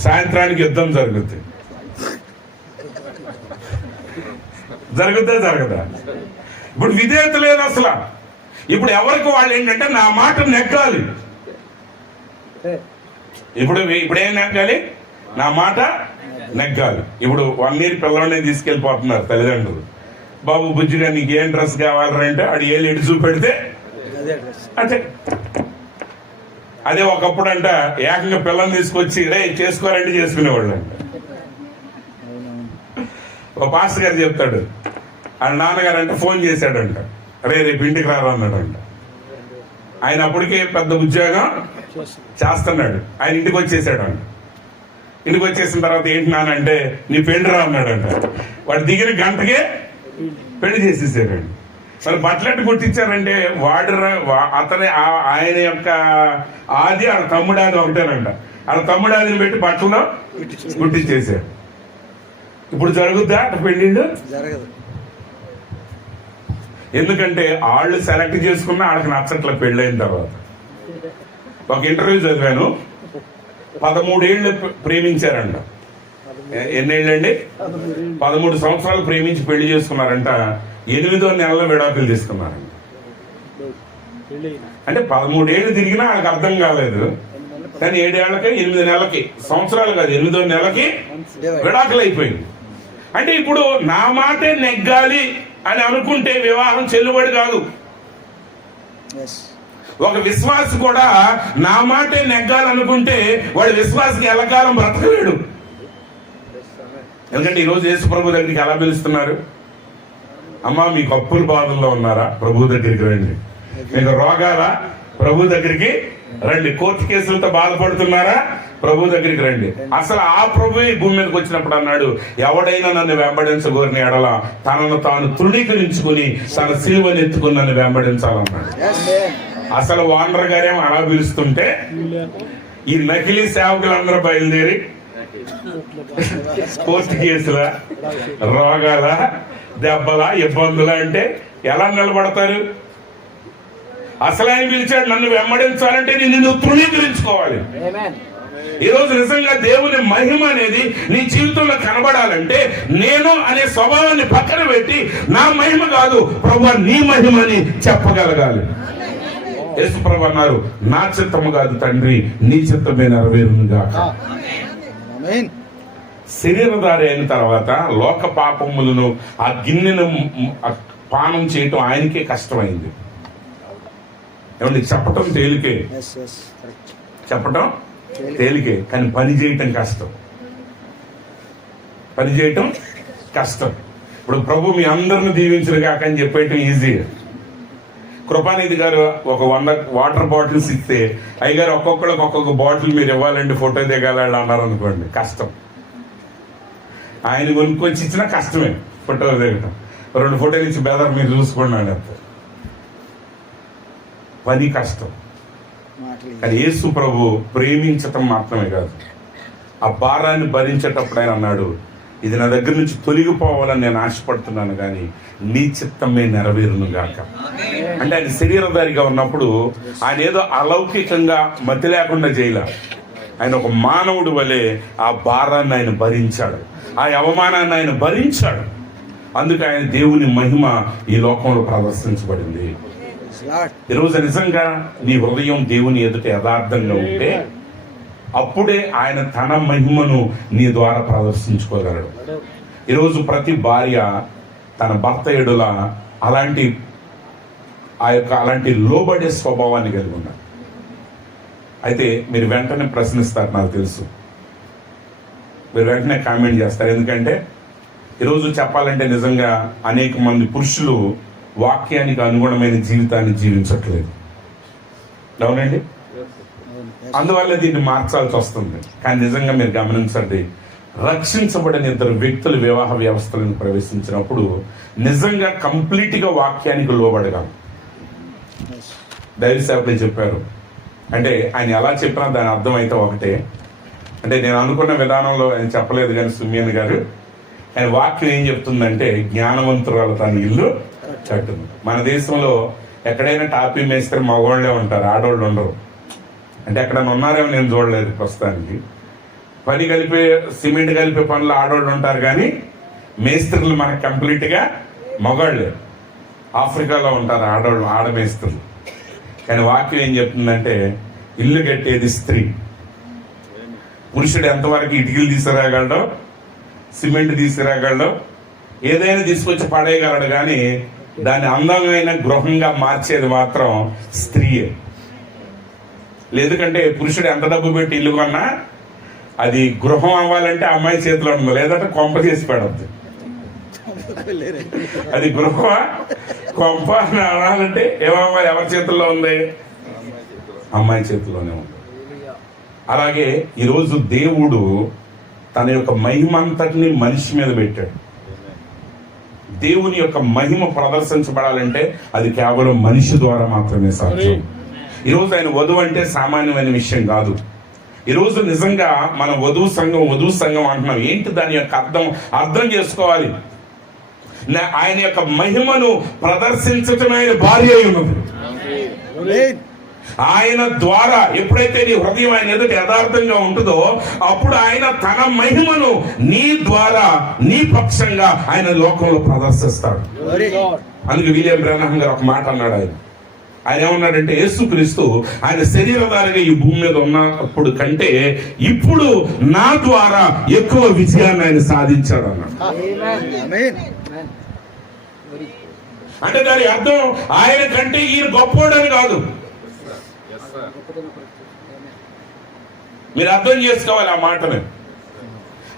సాయంత్రానికి యుద్ధం జరుగుతుంది. జరగదా? ఇప్పుడు విధేయత లేదు అసలు. ఇప్పుడు ఎవరికి వాళ్ళు ఏంటంటే నా మాట నెగ్గాలి. ఇప్పుడేం నెగ్గాలి? నా మాట నెగ్గాలి. ఇప్పుడు 1 year పిల్లల్ని తీసుకెళ్ళిపోతున్నారు తల్లిదండ్రులు. బాబు బుజ్జిగా నీకు ఏం డ్రెస్ కావాలంటే ఆడు ఏళ్ళు ఎటు చూపెడితే అంటే అదే ఒకప్పుడు అంట ఏకంగా పిల్లల్ని తీసుకొచ్చి రే చేసుకోరంటే చేసుకునేవాళ్ళు అంట. ఒక పాస్టర్ గారు చెప్తాడు, ఆయన నాన్నగారు అంటే ఫోన్ చేశాడంట, రేపు ఇంటికి రారు అన్నాడంట. ఆయన అప్పటికే పెద్ద ఉద్యోగం చేస్తున్నాడు. ఆయన ఇంటికి వచ్చేసాడంట. ఇంటికి వచ్చేసిన తర్వాత ఏంటి నానంటే నీ పెళ్లి రా అన్నాడంట. వాడు దిగిన గంటకే పెళ్లి చేసేసాడండి. మరి బట్టలెట్టు కుట్టించారంటే అతని ఆయన యొక్క ఆది వాళ్ళ తమ్ముడాది ఒకటేనంట. వాళ్ళ తమ్ముడాదిని పెట్టి బట్టలో కుట్టించేశాడు. ఇప్పుడు జరుగుద్దా అట్లా పెళ్ళిళ్ళు? జరగదు. ఎందుకంటే వాళ్ళు సెలెక్ట్ చేసుకున్న వాళ్ళకి నచ్చట్ల పెళ్ళైన తర్వాత. ఒక ఇంటర్వ్యూ చదివాను, 13 ఏళ్ళు ప్రేమించారంట. ఎన్నేళ్ళండి? 13 సంవత్సరాలు ప్రేమించి పెళ్లి చేసుకున్నారంట. 8వ నెలలో విడాకులు తీసుకున్నారంట. అంటే 13 ఏళ్ళు తిరిగినా వాళ్ళకి అర్థం కాలేదు. కానీ 7 ఏళ్లకి 8 నెలలకి, సంవత్సరాలు కాదు 8వ నెలకి విడాకులు అయిపోయింది. అంటే ఇప్పుడు నా మాటే నెగ్గాలి అని అనుకుంటే వివాహం చెల్లుబడి కాదు. ఒక విశ్వాసి కూడా నా మాటే నెగ్గాలనుకుంటే వాడు విశ్వాసికి ఎల్లకాలం బ్రతకలేడు. ఎందుకంటే ఈరోజు యేసు ప్రభు దగ్గరికి ఎలా పిలుస్తున్నారు? అమ్మా మీకు అప్పుల బాధల్లో ఉన్నారా? ప్రభు దగ్గరికి రండి. మీకు రోగాలా? ప్రభు దగ్గరికి రండి. కోర్టు కేసులతో బాధపడుతున్నారా? ప్రభు దగ్గరికి రండి. అసలు ఆ ప్రభు భూమి మీదకి వచ్చినప్పుడు అన్నాడు, ఎవడైనా నన్ను వెంబడించగోరిన ఎడల తనను తాను తృణీకరించుకుని తన సిలువను ఎత్తుకుని నన్ను వెంబడించాలన్నాడు. అసలు వానర్ గారేమో అలా పిలుస్తుంటే ఈ నకిలీ సేవకులందరూ బయలుదేరి కోర్టు కేసుల, రోగాల, దెబ్బల, ఇబ్బందుల అంటే ఎలా నిలబడతారు? అసలు ఆయన పిలిచాడు, నన్ను వెంబడించాలంటే నిన్ను తృణీకరించుకోవాలి. ఈరోజు నిజంగా దేవుని మహిమ అనేది నీ జీవితంలో కనబడాలంటే నేను అనే స్వభావాన్ని పక్కన పెట్టి నా మహిమ కాదు ప్రభు నీ మహిమని చెప్పగలగాలి. యేసు ప్రభు అన్నారు, నా చిత్తము కాదు తండ్రి నీ చిత్తమే నెరవేరునుగాక. శరీరధారి అయిన తర్వాత లోక పాపములను ఆ గిన్నెను పానం చేయటం ఆయనకే కష్టమైంది. ఏమండి, చెప్పటం తేలికే, చెప్పటం తేలికే, కానీ పని చేయటం కష్టం. పని చేయటం కష్టం. ఇప్పుడు ప్రభు మీ అందరిని దీవించరు కాక అని చెప్పేయటం ఈజీ. కృపానిధి గారు ఒక 100 వాటర్ బాటిల్స్ ఇస్తే అయ్యగారు ఒక్కొక్కరికి ఒక్కొక్క బాటిల్ మీరు ఇవ్వాలంటే ఫోటో దిగాలి అన్నారు అనుకోండి, కష్టం. ఆయన కొనుక్కొచ్చి ఇచ్చినా కష్టమే ఫోటో దిగటం. 2 ఫోటోలు ఇచ్చి బెదర్ మీరు చూసుకోండి అని చెప్తారు. పని కష్టం. కానీ యేసు ప్రభు ప్రేమించటం మాత్రమే కాదు, ఆ భారాన్ని భరించేటప్పుడు ఆయన అన్నాడు, ఇది నా దగ్గర నుంచి తొలగిపోవాలని నేను ఆశపడుతున్నాను కానీ నీ చిత్తమే నెరవేరును గాక. అంటే ఆయన శరీరధారిగా ఉన్నప్పుడు ఆయన ఏదో అలౌకికంగా మతి లేకుండా చేయలే. ఆయన ఒక మానవుడు వలె ఆ భారాన్ని ఆయన భరించాడు, ఆ అవమానాన్ని ఆయన భరించాడు. అందుకే ఆయన దేవుని మహిమ ఈ లోకంలో ప్రదర్శించబడింది. ఈరోజు నిజంగా నీ హృదయం దేవుని ఎదుట యథార్థంగా ఉంటే అప్పుడే ఆయన తన మహిమను నీ ద్వారా ప్రదర్శించుకోగలడు. ఈరోజు ప్రతి భార్య తన భర్త ఎడుల అలాంటి లోబడే స్వభావాన్ని కలిగి ఉన్నారు. అయితే మీరు వెంటనే ప్రశ్నిస్తారు, నాకు తెలుసు, మీరు వెంటనే కామెంట్ చేస్తారు. ఎందుకంటే ఈరోజు చెప్పాలంటే నిజంగా అనేక మంది పురుషులు వాక్యానికి అనుగుణమైన జీవితాన్ని జీవించట్లేదు. అవునండి, అందువల్ల దీన్ని మార్చాల్సి వస్తుంది. కానీ నిజంగా మీరు గమనించండి, రక్షించబడిన ఇద్దరు వ్యక్తులు వివాహ వ్యవస్థలను ప్రవేశించినప్పుడు నిజంగా కంప్లీట్ గా వాక్యానికి లోబడగాలి. దైవ సేవకులు చెప్పారు అంటే ఆయన ఎలా చెప్పినా దాని అర్థం అయితే ఒకటే. అంటే నేను అనుకున్న విధానంలో ఆయన చెప్పలేదు కానీ సుమ్యన్ గారు ఆయన వాక్యం ఏం చెప్తుందంటే జ్ఞానవంతురాలు తన ఇల్లు కట్టుంది. మన దేశంలో ఎక్కడైనా టాపీ మేస్త్రి మగవాళ్లే ఉంటారు, ఆడవాళ్ళు ఉండరు. అంటే ఎక్కడైనా ఉన్నారేమో నేను చూడలేదు ప్రస్తుతానికి. పని కలిపే సిమెంట్ కలిపే పనులు ఆడవాళ్ళు ఉంటారు కానీ మేస్త్రులు మనకు కంప్లీట్ గా మగవాళ్ళే. ఆఫ్రికాలో ఉంటారు ఆడవాళ్ళు, ఆడ మేస్త్రులు. కానీ వాక్యం ఏం చెప్తుందంటే ఇల్లు కట్టేది స్త్రీ. పురుషుడు ఎంతవరకు ఇటుకలు తీసుకురాగలడో, సిమెంట్ తీసుకురాగలడో, ఏదైనా తీసుకొచ్చి పడేయగలడు కానీ దాన్ని అందమైన గృహంగా మార్చేది మాత్రం స్త్రీయే. ఎందుకంటే పురుషుడు ఎంత డబ్బు పెట్టి ఇల్లు కొన్నా అది గృహం అవ్వాలంటే అమ్మాయి చేతిలో ఉండదు, లేదంటే కొంప చేసి పెడద్దు. అది గృహ కొంప అనాలంటే ఏమవ్వాలి? ఎవరి చేతుల్లో ఉంది? అమ్మాయి చేతిలోనే ఉంది. అలాగే ఈరోజు దేవుడు తన యొక్క మహిమంతటిని మనిషి మీద పెట్టాడు. దేవుని యొక్క మహిమ ప్రదర్శించబడాలంటే అది కేవలం మనిషి ద్వారా మాత్రమే సాధ్యం. ఈరోజు ఆయన వధువు అంటే సామాన్యమైన విషయం కాదు. ఈరోజు నిజంగా మనం వధువు సంఘం అంటున్నాం. ఏంటి దాని యొక్క అర్థం చేసుకోవాలి. ఆయన యొక్క మహిమను ప్రదర్శించటమే ఆయన భార్య అయి ఉన్నది. ఆయన ద్వారా ఎప్పుడైతే నీ హృదయం ఆయన ఎదుట యథార్థంగా ఉంటుందో అప్పుడు ఆయన తన మహిమను నీ ద్వారా నీ పక్షంగా ఆయన లోకంలో ప్రదర్శిస్తాడు. అందుకే విలియం బ్రహ్మం గారు ఒక మాట అన్నాడు. ఆయన ఏమన్నాడంటే యేసుక్రీస్తు ఆయన శరీరధారిగా ఈ భూమి మీద ఉన్నప్పుడు కంటే ఇప్పుడు నా ద్వారా ఎక్కువ విజయాన్ని ఆయన సాధించాడు అన్నాడు. అంటే దాని అర్థం ఆయన కంటే ఈయన గొప్పోడని కాదు. మీరు అర్థం చేసుకోవాలి ఆ మాటను.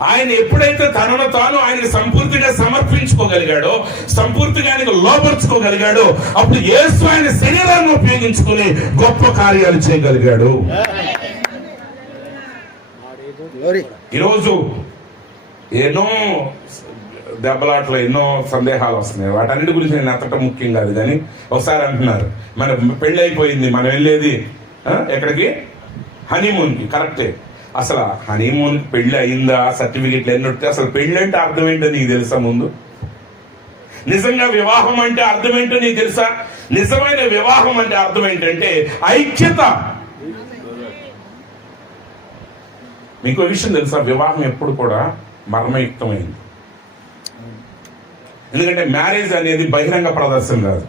ఆయన ఎప్పుడైతే తనను తాను ఆయనకి సంపూర్తిగా సమర్పించుకోగలిగాడో, సంపూర్తిగా ఆయనకు లోపరుచుకోగలిగాడో అప్పుడు యేసు ఆయన శరీరాన్ని ఉపయోగించుకుని గొప్ప కార్యాలు చేయగలిగాడు. ఈరోజు ఎన్నో దెబ్బలాట్లో ఎన్నో సందేహాలు వస్తున్నాయి. వాటన్నిటి గురించి నేను ఎత్తటం ముఖ్యం కాదు. కానీ ఒకసారి అంటున్నారు మన పెళ్లి అయిపోయింది, మనం వెళ్ళేది ఎక్కడికి? హనీమూన్ కి. కరెక్టే. అసలు హనీమూన్ కి పెళ్లి అయిందా, సర్టిఫికెట్లు ఎన్ని ఉంటే అసలు పెళ్లి అంటే అర్థం ఏంటో నీకు తెలుసా? ముందు నిజంగా వివాహం అంటే అర్థం ఏంటో నీకు తెలుసా? నిజమైన వివాహం అంటే అర్థం ఏంటంటే ఐక్యత. మీకు విషయం తెలుసా? వివాహం ఎప్పుడు కూడా మర్మయుక్తమైంది. ఎందుకంటే మ్యారేజ్ అనేది బహిరంగ ప్రదర్శన కాదు.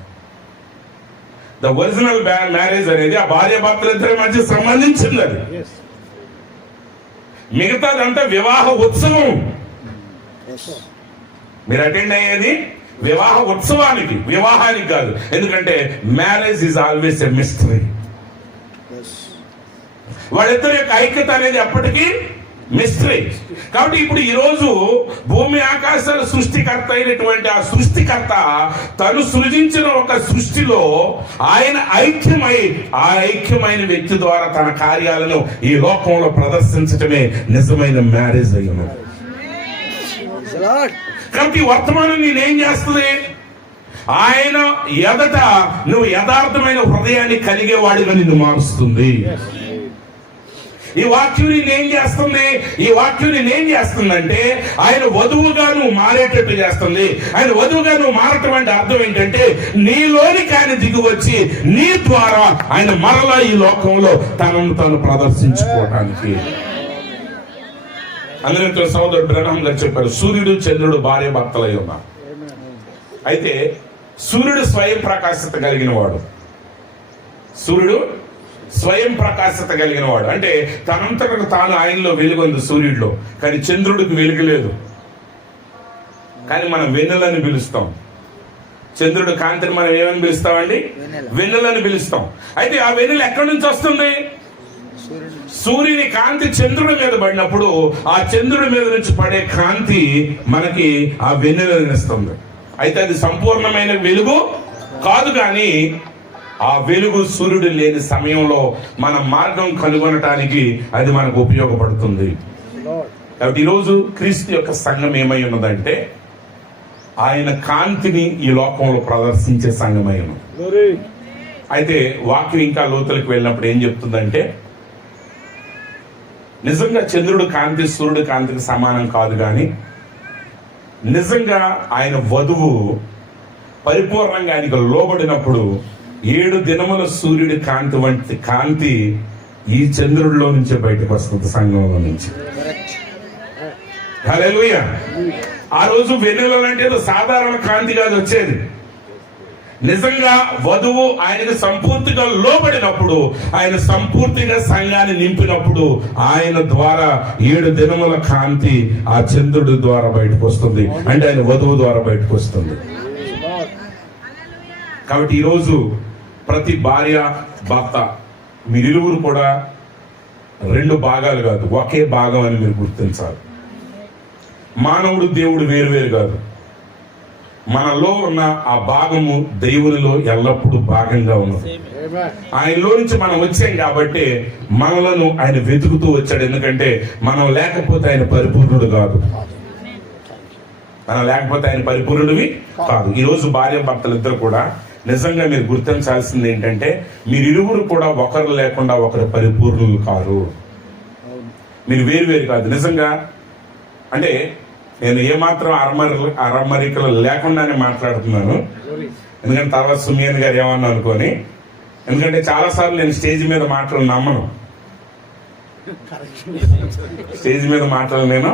ద ఒరిజినల్ మ్యారేజ్ అనేది ఆ భార్య భర్తలిద్దరి మధ్య సంబంధించింది. అది మిగతాదంతా వివాహ ఉత్సవం. మీరు అటెండ్ అయ్యేది వివాహ ఉత్సవానికి, వివాహానికి కాదు. ఎందుకంటే marriage is always a mystery. వాళ్ళిద్దరి యొక్క ఐక్యత అనేది ఎప్పటికీ మిస్టరీ. కాబట్టి ఇప్పుడు ఈ రోజు భూమి ఆకాశాల సృష్టికర్త అయినటువంటి ఆ సృష్టికర్త తను సృజించిన ఒక సృష్టిలో ఆయన ఐక్యమై ఆ ఐక్యమైన వ్యక్తి ద్వారా తన కార్యాలను ఈ లోకంలో ప్రదర్శించటమే నిజమైన మ్యారేజ్ అయి ఉన్నది. కాబట్టి వర్తమానం నేనేం చేస్తుంది? ఆయన ఎదట నువ్వు యథార్థమైన హృదయాన్ని కలిగేవాడిగా నిన్ను మారుస్తుంది. ఈ వాక్యం నేనేం చేస్తుంది? ఈ వాక్యం నేనేం చేస్తుందంటే ఆయన వధువుగా నువ్వు మారేటట్టు చేస్తుంది. ఆయన వధువుగా నువ్వు మారటం అంటే అర్థం ఏంటంటే నీలోనికి ఆయన దిగి వచ్చి నీ ద్వారా ఆయన మరలా ఈ లోకంలో తనను తాను ప్రదర్శించుకోవటానికి. అందులో సోదరుడు బ్రహ్మం గారు చెప్పారు, సూర్యుడు చంద్రుడు భార్య భర్తలై ఉన్నారు. అయితే సూర్యుడు స్వయం ప్రకాశత కలిగిన వాడు. సూర్యుడు స్వయం ప్రకాశత కలిగిన వాడు అంటే తనంతటకు తాను ఆయనలో వెలుగుంది సూర్యుడిలో. కానీ చంద్రుడికి వెలుగు లేదు. కానీ మనం వెన్నెలని పిలుస్తాం. చంద్రుడు కాంతిని మనం ఏమని పిలుస్తామండి? వెన్నెలని పిలుస్తాం. అయితే ఆ వెన్నెల ఎక్కడి నుంచి వస్తుంది? సూర్యుని కాంతి చంద్రుడి మీద పడినప్పుడు ఆ చంద్రుడి మీద నుంచి పడే కాంతి మనకి ఆ వెన్నెలని ఇస్తుంది. అయితే అది సంపూర్ణమైన వెలుగు కాదు. కానీ ఆ వెలుగు సూర్యుడు లేని సమయంలో మన మార్గం కనుగొనటానికి అది మనకు ఉపయోగపడుతుంది. కాబట్టి ఈరోజు క్రీస్తు యొక్క సంఘం ఏమై ఉన్నదంటే ఆయన కాంతిని ఈ లోకంలో ప్రదర్శించే సంఘమై ఉన్నది. అయితే వాక్యం ఇంకా లోతులకు వెళ్ళినప్పుడు ఏం చెప్తుందంటే, నిజంగా చంద్రుడు కాంతి సూర్యుడు కాంతికి సమానం కాదు, కానీ నిజంగా ఆయన వధువు పరిపూర్ణంగా ఆయనకు లోబడినప్పుడు 7 దినముల సూర్యుడి కాంతి వంటి కాంతి ఈ చంద్రుడిలో నుంచే బయటకు వస్తుంది, సంఘంలో నుంచి. హల్లెలూయా. ఆ రోజు వెన్నెలంటే సాధారణ కాంతి కాదు వచ్చేది. నిజంగా వధువు ఆయనకు సంపూర్తిగా లోబడినప్పుడు, ఆయన సంపూర్తిగా సంఘాన్ని నింపినప్పుడు ఆయన ద్వారా 7 దినముల కాంతి ఆ చంద్రుడి ద్వారా బయటకు వస్తుంది, అంటే ఆయన వధువు ద్వారా బయటకు వస్తుంది. కాబట్టి ఈరోజు ప్రతి భార్య భర్త మీరిరువురు కూడా 2 భాగాలు కాదు, ఒకే భాగం అని మీరు గుర్తించాలి. మానవుడు దేవుడు వేరువేరు కాదు. మనలో ఉన్న ఆ భాగము దేవునిలో ఎల్లప్పుడూ భాగంగా ఉన్నది. ఆయనలో నుంచి మనం వచ్చాం కాబట్టి మనలను ఆయన వెతుకుతూ వచ్చాడు. ఎందుకంటే మనం లేకపోతే ఆయన పరిపూర్ణుడు కాదు. మనం లేకపోతే ఆయన పరిపూర్ణుడివి కాదు. ఈరోజు భార్య భర్తలు ఇద్దరు కూడా నిజంగా మీరు గుర్తించాల్సింది ఏంటంటే, మీరిరువురు కూడా ఒకరు లేకుండా ఒకరు పరిపూర్ణులు కారు. మీరు వేరు కాదు. నిజంగా అంటే నేను ఏమాత్రం అరమరికలు లేకుండానే మాట్లాడుతున్నాను. ఎందుకంటే తర్వాత సుమియన్ గారు ఏమన్నా అనుకోని, ఎందుకంటే చాలాసార్లు నేను స్టేజ్ మీద మాటలు నమ్మను. స్టేజ్ మీద మాటలు నేను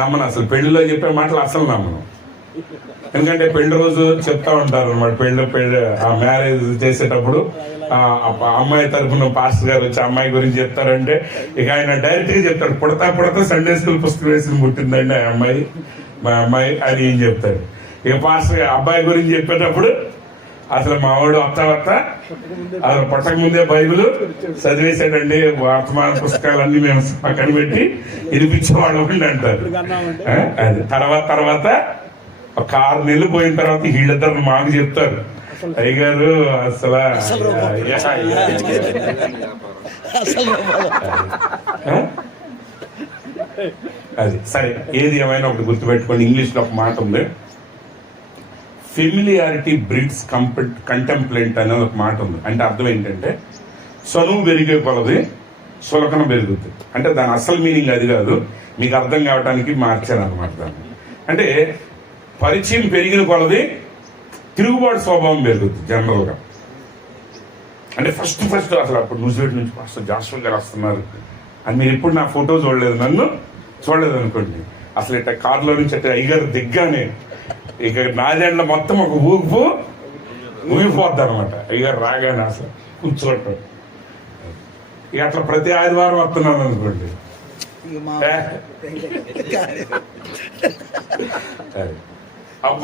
నమ్మను. అసలు పెళ్లిలో చెప్పే మాటలు అసలు నమ్మను. ఎందుకంటే పెళ్లి రోజు చెప్తా ఉంటారు అనమాట. పెళ్లి ఆ మ్యారేజ్ చేసేటప్పుడు ఆ అమ్మాయి తరఫున పాస్టర్ గారు వచ్చి అమ్మాయి గురించి చెప్తారంటే ఇక ఆయన డైరెక్ట్ గా చెప్తాడు, పుడతా సండే స్కూల్ పుస్తకం వేసి పుట్టిందండి ఆ అమ్మాయి, మా అమ్మాయి అని ఏం చెప్తాడు. ఇక పాస్టర్ అబ్బాయి గురించి చెప్పేటప్పుడు అసలు మా వాడు వస్తా అసలు పుట్టక ముందే బైబిల్ చదివేశాడండి, వర్తమాన పుస్తకాలన్నీ మేము పక్కన పెట్టి వినిపించేవాళ్ళం అంటారు. అది తర్వాత ఒక 6 నెలలు పోయిన తర్వాత వీళ్ళిద్దరు మాకు చెప్తారు, అయ్యగారు అసలు అది సరే. ఏది ఏమైనా ఒకటి గుర్తుపెట్టుకోండి. ఇంగ్లీష్ లో ఒక మాట ఉంది, ఫెమిలియారిటీ బ్రీడ్స్ కంటెంప్లెంట్ అనే ఒక మాట ఉంది. అంటే అర్థం ఏంటంటే, చనువు పెరిగే కొలది సులకన పెరుగుతుంది. అంటే దాని అసలు మీనింగ్ అది కాదు, మీకు అర్థం కావడానికి మార్చాను అనమాట దాన్ని. అంటే పరిచయం పెరిగిన కొలది తిరుగుబాటు స్వభావం పెరుగుతుంది జనరల్ గా. అంటే ఫస్ట్ అసలు అప్పుడు న్యూజిలాండ్ నుంచి ఫస్ట్ జాషువా గారు వస్తున్నారు అని మీరు ఎప్పుడు నా ఫోటో చూడలేదు, నన్ను చూడలేదు అనుకోండి. అసలు ఇట్లా కారులో నుంచి అట్లా అయ్యగారు దిగ్గానే ఇక నాదేండ్ల మొత్తం ఒక ఊగిపోద్ది అనమాట. అయ్యగారు రాగానే అసలు కూర్చోటం. ఇక అట్లా ప్రతి ఆదివారం వస్తున్నాను అనుకోండి.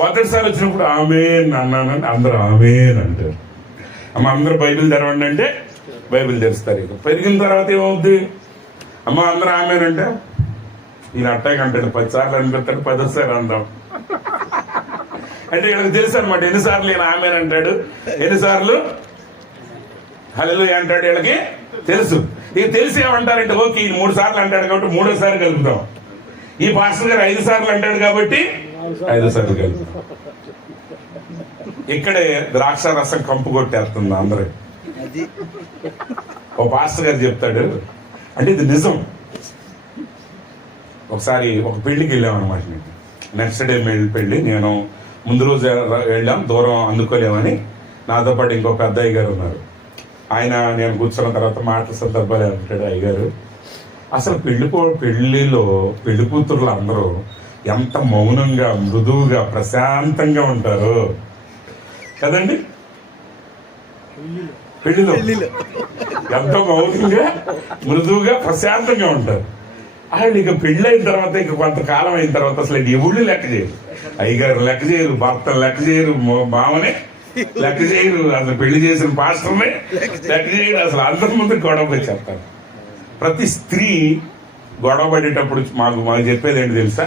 మొదటిసారి వచ్చినప్పుడు ఆమేన్ అన్నానని అందరూ ఆమేన్ అంటారు. అమ్మ అందరూ బైబిల్ తెరవండి అంటే బైబిల్ తెరుస్తారు. ఇక పెరిగిన తర్వాత ఏమవుద్ది, అమ్మ అందరూ ఆమేన్ అంటే ఈయన అట్టాగా అంటాడు, 10 సార్లు అనిపిస్తాడు, 10 సార్లు అందాం అంటే వీళ్ళకి తెలుసు అనమాట ఎన్నిసార్లు ఈయన ఆమేన్ అంటాడు, ఎన్నిసార్లు హల్లెలూయా అంటాడు. వీళ్ళకి తెలుసు. ఇక తెలిసి ఏమంటారంటే, ఓకే ఈయన 3 సార్లు అంటాడు కాబట్టి 3వ సారి కలుపుతాం. ఈ పాస్టర్ గారు 5 సార్లు అంటాడు కాబట్టి 5 సార్లు కలుపుతాం. ఇక్కడే ద్రాక్ష రసం కంపు కొట్టేస్తుంది అందరూ. ఓ పాస్టర్ గారు చెప్తాడు, అంటే ఇది నిజం. ఒకసారి ఒక పెళ్లికి వెళ్ళామన్నమాట. నెక్స్ట్ డే పెళ్లి. నేను ముందు రోజు వెళ్ళాం, దూరం అందుకోలేమని. నాతో పాటు ఇంకో పెద్ద అయ్య గారు ఉన్నారు. ఆయన నేను కూర్చున్న తర్వాత మాటల సందర్భాలు అంటాడు, అయ్యగారు అసలు పెళ్లిలో పెళ్లి కూతుర్లు అందరూ ఎంత మౌనంగా మృదువుగా ప్రశాంతంగా ఉంటారు కదండి. పెళ్లిలో ఎంత మౌనంగా మృదువుగా ప్రశాంతంగా ఉంటారు. వాళ్ళు ఇక పెళ్లి అయిన తర్వాత ఇక కొంతకాలం అయిన తర్వాత అసలు ఎవళ్ళు లెక్క చేయరు. అయ్యగారు లెక్క చేయరు, భర్తను లెక్క చేయరు, మామనే లెక్క చేయరు, అసలు పెళ్లి చేసిన పాస్టర్నే లెక్క చేయరు. అసలు అందరి ముందు గొడవ పోయి చెప్తారు. ప్రతి స్త్రీ గొడవ పడేటప్పుడు మాకు చెప్పేది ఏంటి తెలుసా,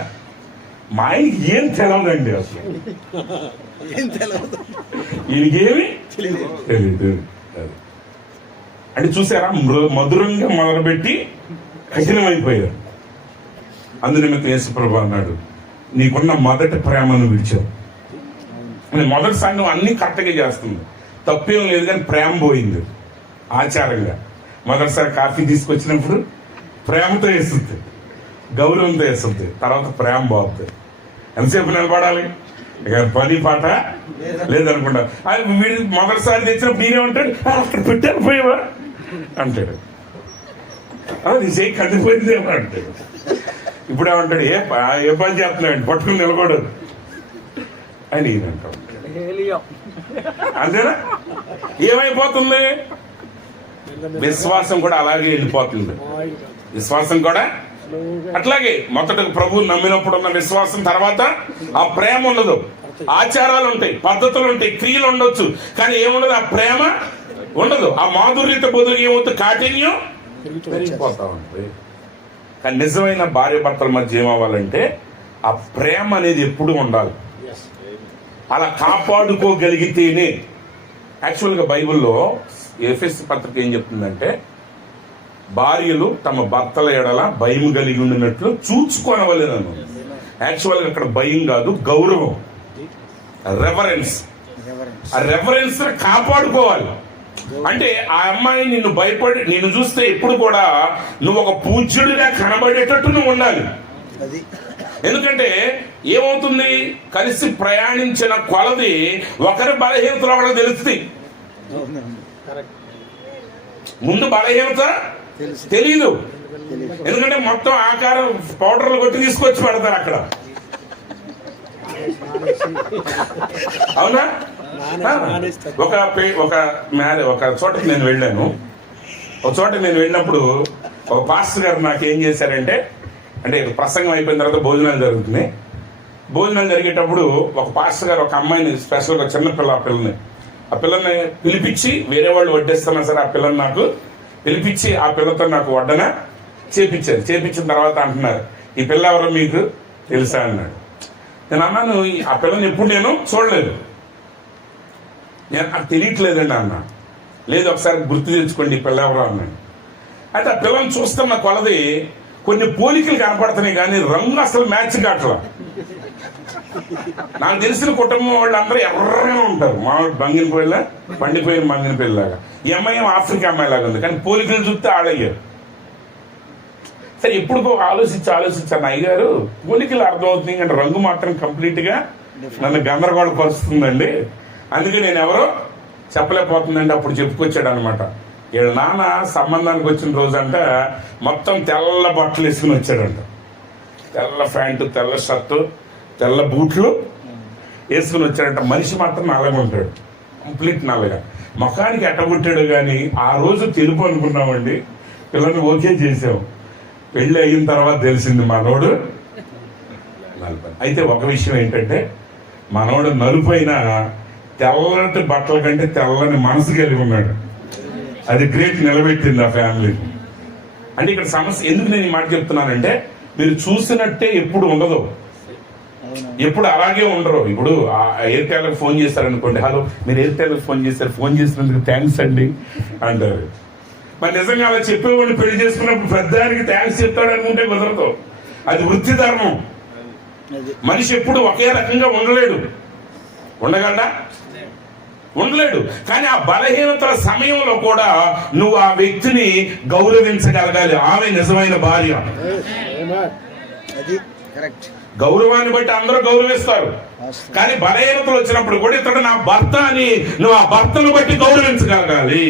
మా ఆయనకి ఏం తెలవదండి, అసలు ఈయనకేమి తెలీదు. అంటే చూసారా, మధురంగా మొదలుపెట్టి కఠినమైపోయారు. అందునిమిత్తం యేసుప్రభు అన్నాడు, నీకున్న మొదటి ప్రేమను విడిచావు. మొదటి సంఘం అన్ని కరెక్ట్గా చేస్తుంది, తప్పేం లేదు, కానీ ప్రేమ పోయింది. ఆచారంగా మొదటిసారి కాఫీ తీసుకొచ్చినప్పుడు ప్రేమతో వేస్తుంది, గౌరవంతో వేస్తుంది, తర్వాత ప్రేమ బాగుతుంది. ఎంతసేపు నిలబడాలి, ఇక పని పాట లేదనుకుంటా. వీడి మొదటిసారి తెచ్చినప్పుడు నేనేమంటాడు, అక్కడ పెట్టాను పోయేవా అంటాడు, అది చేయి కందిపోయిందేమో అంటాడు. ఇప్పుడు ఏమంటాడు, ఏ పని చేస్తున్నాడు, పట్టుకుని నిలబడు అని ఈయన అంటాడు. అంతేనా? ఏమైపోతుంది? విశ్వాసం కూడా అలాగే వెళ్ళిపోతుంది. విశ్వాసం కూడా అట్లాగే మొదట ప్రభువుని నమ్మినప్పుడు ఉన్న విశ్వాసం తర్వాత ఆ ప్రేమ ఉండదు. ఆచారాలు ఉంటాయి, పద్ధతులు ఉంటాయి, క్రియలు ఉండొచ్చు, కానీ ఏముండదు, ఆ ప్రేమ ఉండదు. ఆ మాధుర్యత బదులు ఏమవుతుంది, కాఠిన్యం పెరిగిపోతా ఉంటుంది. కానీ నిజమైన భార్య భర్తల మధ్య ఏమవ్వాలంటే ఆ ప్రేమ అనేది ఎప్పుడు ఉండాలి. అలా కాపాడుకోగలిగితేనే. యాక్చువల్గా బైబిల్లో ఎఫెసీ పత్రిక ఏం చెప్తుందంటే, భార్యలు తమ భర్తల ఎడల భయం కలిగి ఉండినట్లు చూచుకోనవలేనను. యాక్చువల్గా అక్కడ భయం కాదు, గౌరవం, రెవరెన్స్. ఆ రెవరెన్స్ కాపాడుకోవాలి. అంటే ఆ అమ్మాయి నిన్ను భయపడి నిన్ను చూస్తే ఎప్పుడు కూడా నువ్వు ఒక పూజ్యుడిగా కనబడేటట్టు నువ్వు ఉండాలి. ఎందుకంటే ఏమవుతుంది, కలిసి ప్రయాణించిన కొలది ఒకరి బలహీనతలు ఒకరికి తెలుస్తుంది. ముందు బలహీనత తెలీదు, ఎందుకంటే మొత్తం ఆకారం పౌడర్లు కొట్టి తీసుకొచ్చి పెడతారు అక్కడ, అవునా? ఒక చోటకి నేను వెళ్ళాను. ఒక చోటకి నేను వెళ్ళినప్పుడు ఒక పాస్టర్ గారు నాకు ఏం చేశారంటే, అంటే ప్రసంగం అయిపోయిన తర్వాత భోజనాలు జరుగుతుంది. భోజనం జరిగేటప్పుడు ఒక పాస్టర్ గారు ఒక అమ్మాయిని, స్పెషల్గా చిన్న ఆ పిల్లని పిలిపించి, వేరే వాళ్ళు వడ్డిస్తున్నా సరే ఆ పిల్లని నాకు పిలిపించి ఆ పిల్లతో నాకు వడ్డన చేపించారు. చేపించిన తర్వాత అంటున్నారు, ఈ పిల్ల ఎవరో మీకు తెలుసా అన్నాడు. నేను అన్నాను, ఆ పిల్లని ఎప్పుడు నేను చూడలేదు, నాకు తెలియట్లేదండి అన్నా. లేదు, ఒకసారి గుర్తు తెచ్చుకోండి, ఈ పిల్ల ఎవరో అన్నాడు. అయితే ఆ పిల్లని చూస్తున్న కొలది కొన్ని పోలికలు కనపడుతున్నాయి, కానీ రంగు అసలు మ్యాచ్ కావట్లా. నాకు తెలిసిన కుటుంబం వాళ్ళందరూ ఎర్రగా ఉంటారు, మా పండిపోయిన బంగిన పిల్లలాగా. ఈ అమ్మాయి ఆఫ్రికా అమ్మాయి లాగా ఉంది, కానీ పోలికలు చూస్తే ఆడయ్యారు. సరే, ఎప్పుడు ఆలోచించాను, అయ్యగారు పోలికలు అర్థమవుతుంది, అంటే రంగు మాత్రం కంప్లీట్ గా నన్ను గందరగోళపరుస్తుందండి, అందుకే నేను ఎవరో చెప్పలేకపోతుందండి. అప్పుడు చెప్పుకొచ్చాడు అనమాట, వీళ్ళ నాన్న సంబంధానికి వచ్చిన రోజంట మొత్తం తెల్ల బట్టలు వేసుకుని వచ్చాడంట, తెల్ల ప్యాంటు, తెల్ల షర్టు, తెల్ల బూట్లు వేసుకుని వచ్చాడంట. మనిషి మాత్రం నల్లగా ఉంటాడు, కంప్లీట్ నల్లగా. ముఖానికి ఎట్టగొట్టాడు, కానీ ఆ రోజు తెలుపు అనుకున్నామండి, పిల్లల్ని ఓకే చేసాం. పెళ్లి అయిన తర్వాత తెలిసింది మనోడు నలుపు. అయితే ఒక విషయం ఏంటంటే, మనోడు నలుపైన తెల్లటి బట్టల కంటే తెల్లని మనసు కలిగి ఉన్నాడు. అది గ్రేట్, నిలబెట్టింది ఆ ఫ్యామిలీ. అంటే ఇక్కడ సమస్య ఎందుకు నేను ఈ మాట చెప్తున్నానంటే, మీరు చూసినట్టే ఎప్పుడు ఉండదు, ఎప్పుడు అలాగే ఉండరు. ఇప్పుడు ఎయిర్టెల్కి ఫోన్ చేస్తారనుకోండి, హలో మీరు ఎయిర్టెల్కి ఫోన్ చేస్తారు, ఫోన్ చేసినందుకు థ్యాంక్స్ అండి అంటారు. మరి నిజంగా అలా చెప్పేవాడిని పెళ్లి చేసుకున్నప్పుడు పెద్దానికి థ్యాంక్స్ చెప్తాడు అనుకుంటే కుదరదు, అది వృత్తి ధర్మం. మనిషి ఎప్పుడు ఒకే రకంగా ఉండలేడు, ఉండగలడా? ఉండలేడు. కానీ ఆ బలహీనతల సమయంలో కూడా నువ్వు ఆ వ్యక్తిని గౌరవించగలగాలి. ఆమె నిజమైన భార్య. గౌరవాన్ని బట్టి అందరూ గౌరవిస్తారు, కానీ బలహీనతలు వచ్చినప్పుడు కూడా ఇతడు నా భర్త అని నువ్వు ఆ భర్తను బట్టి గౌరవించగలగాలి.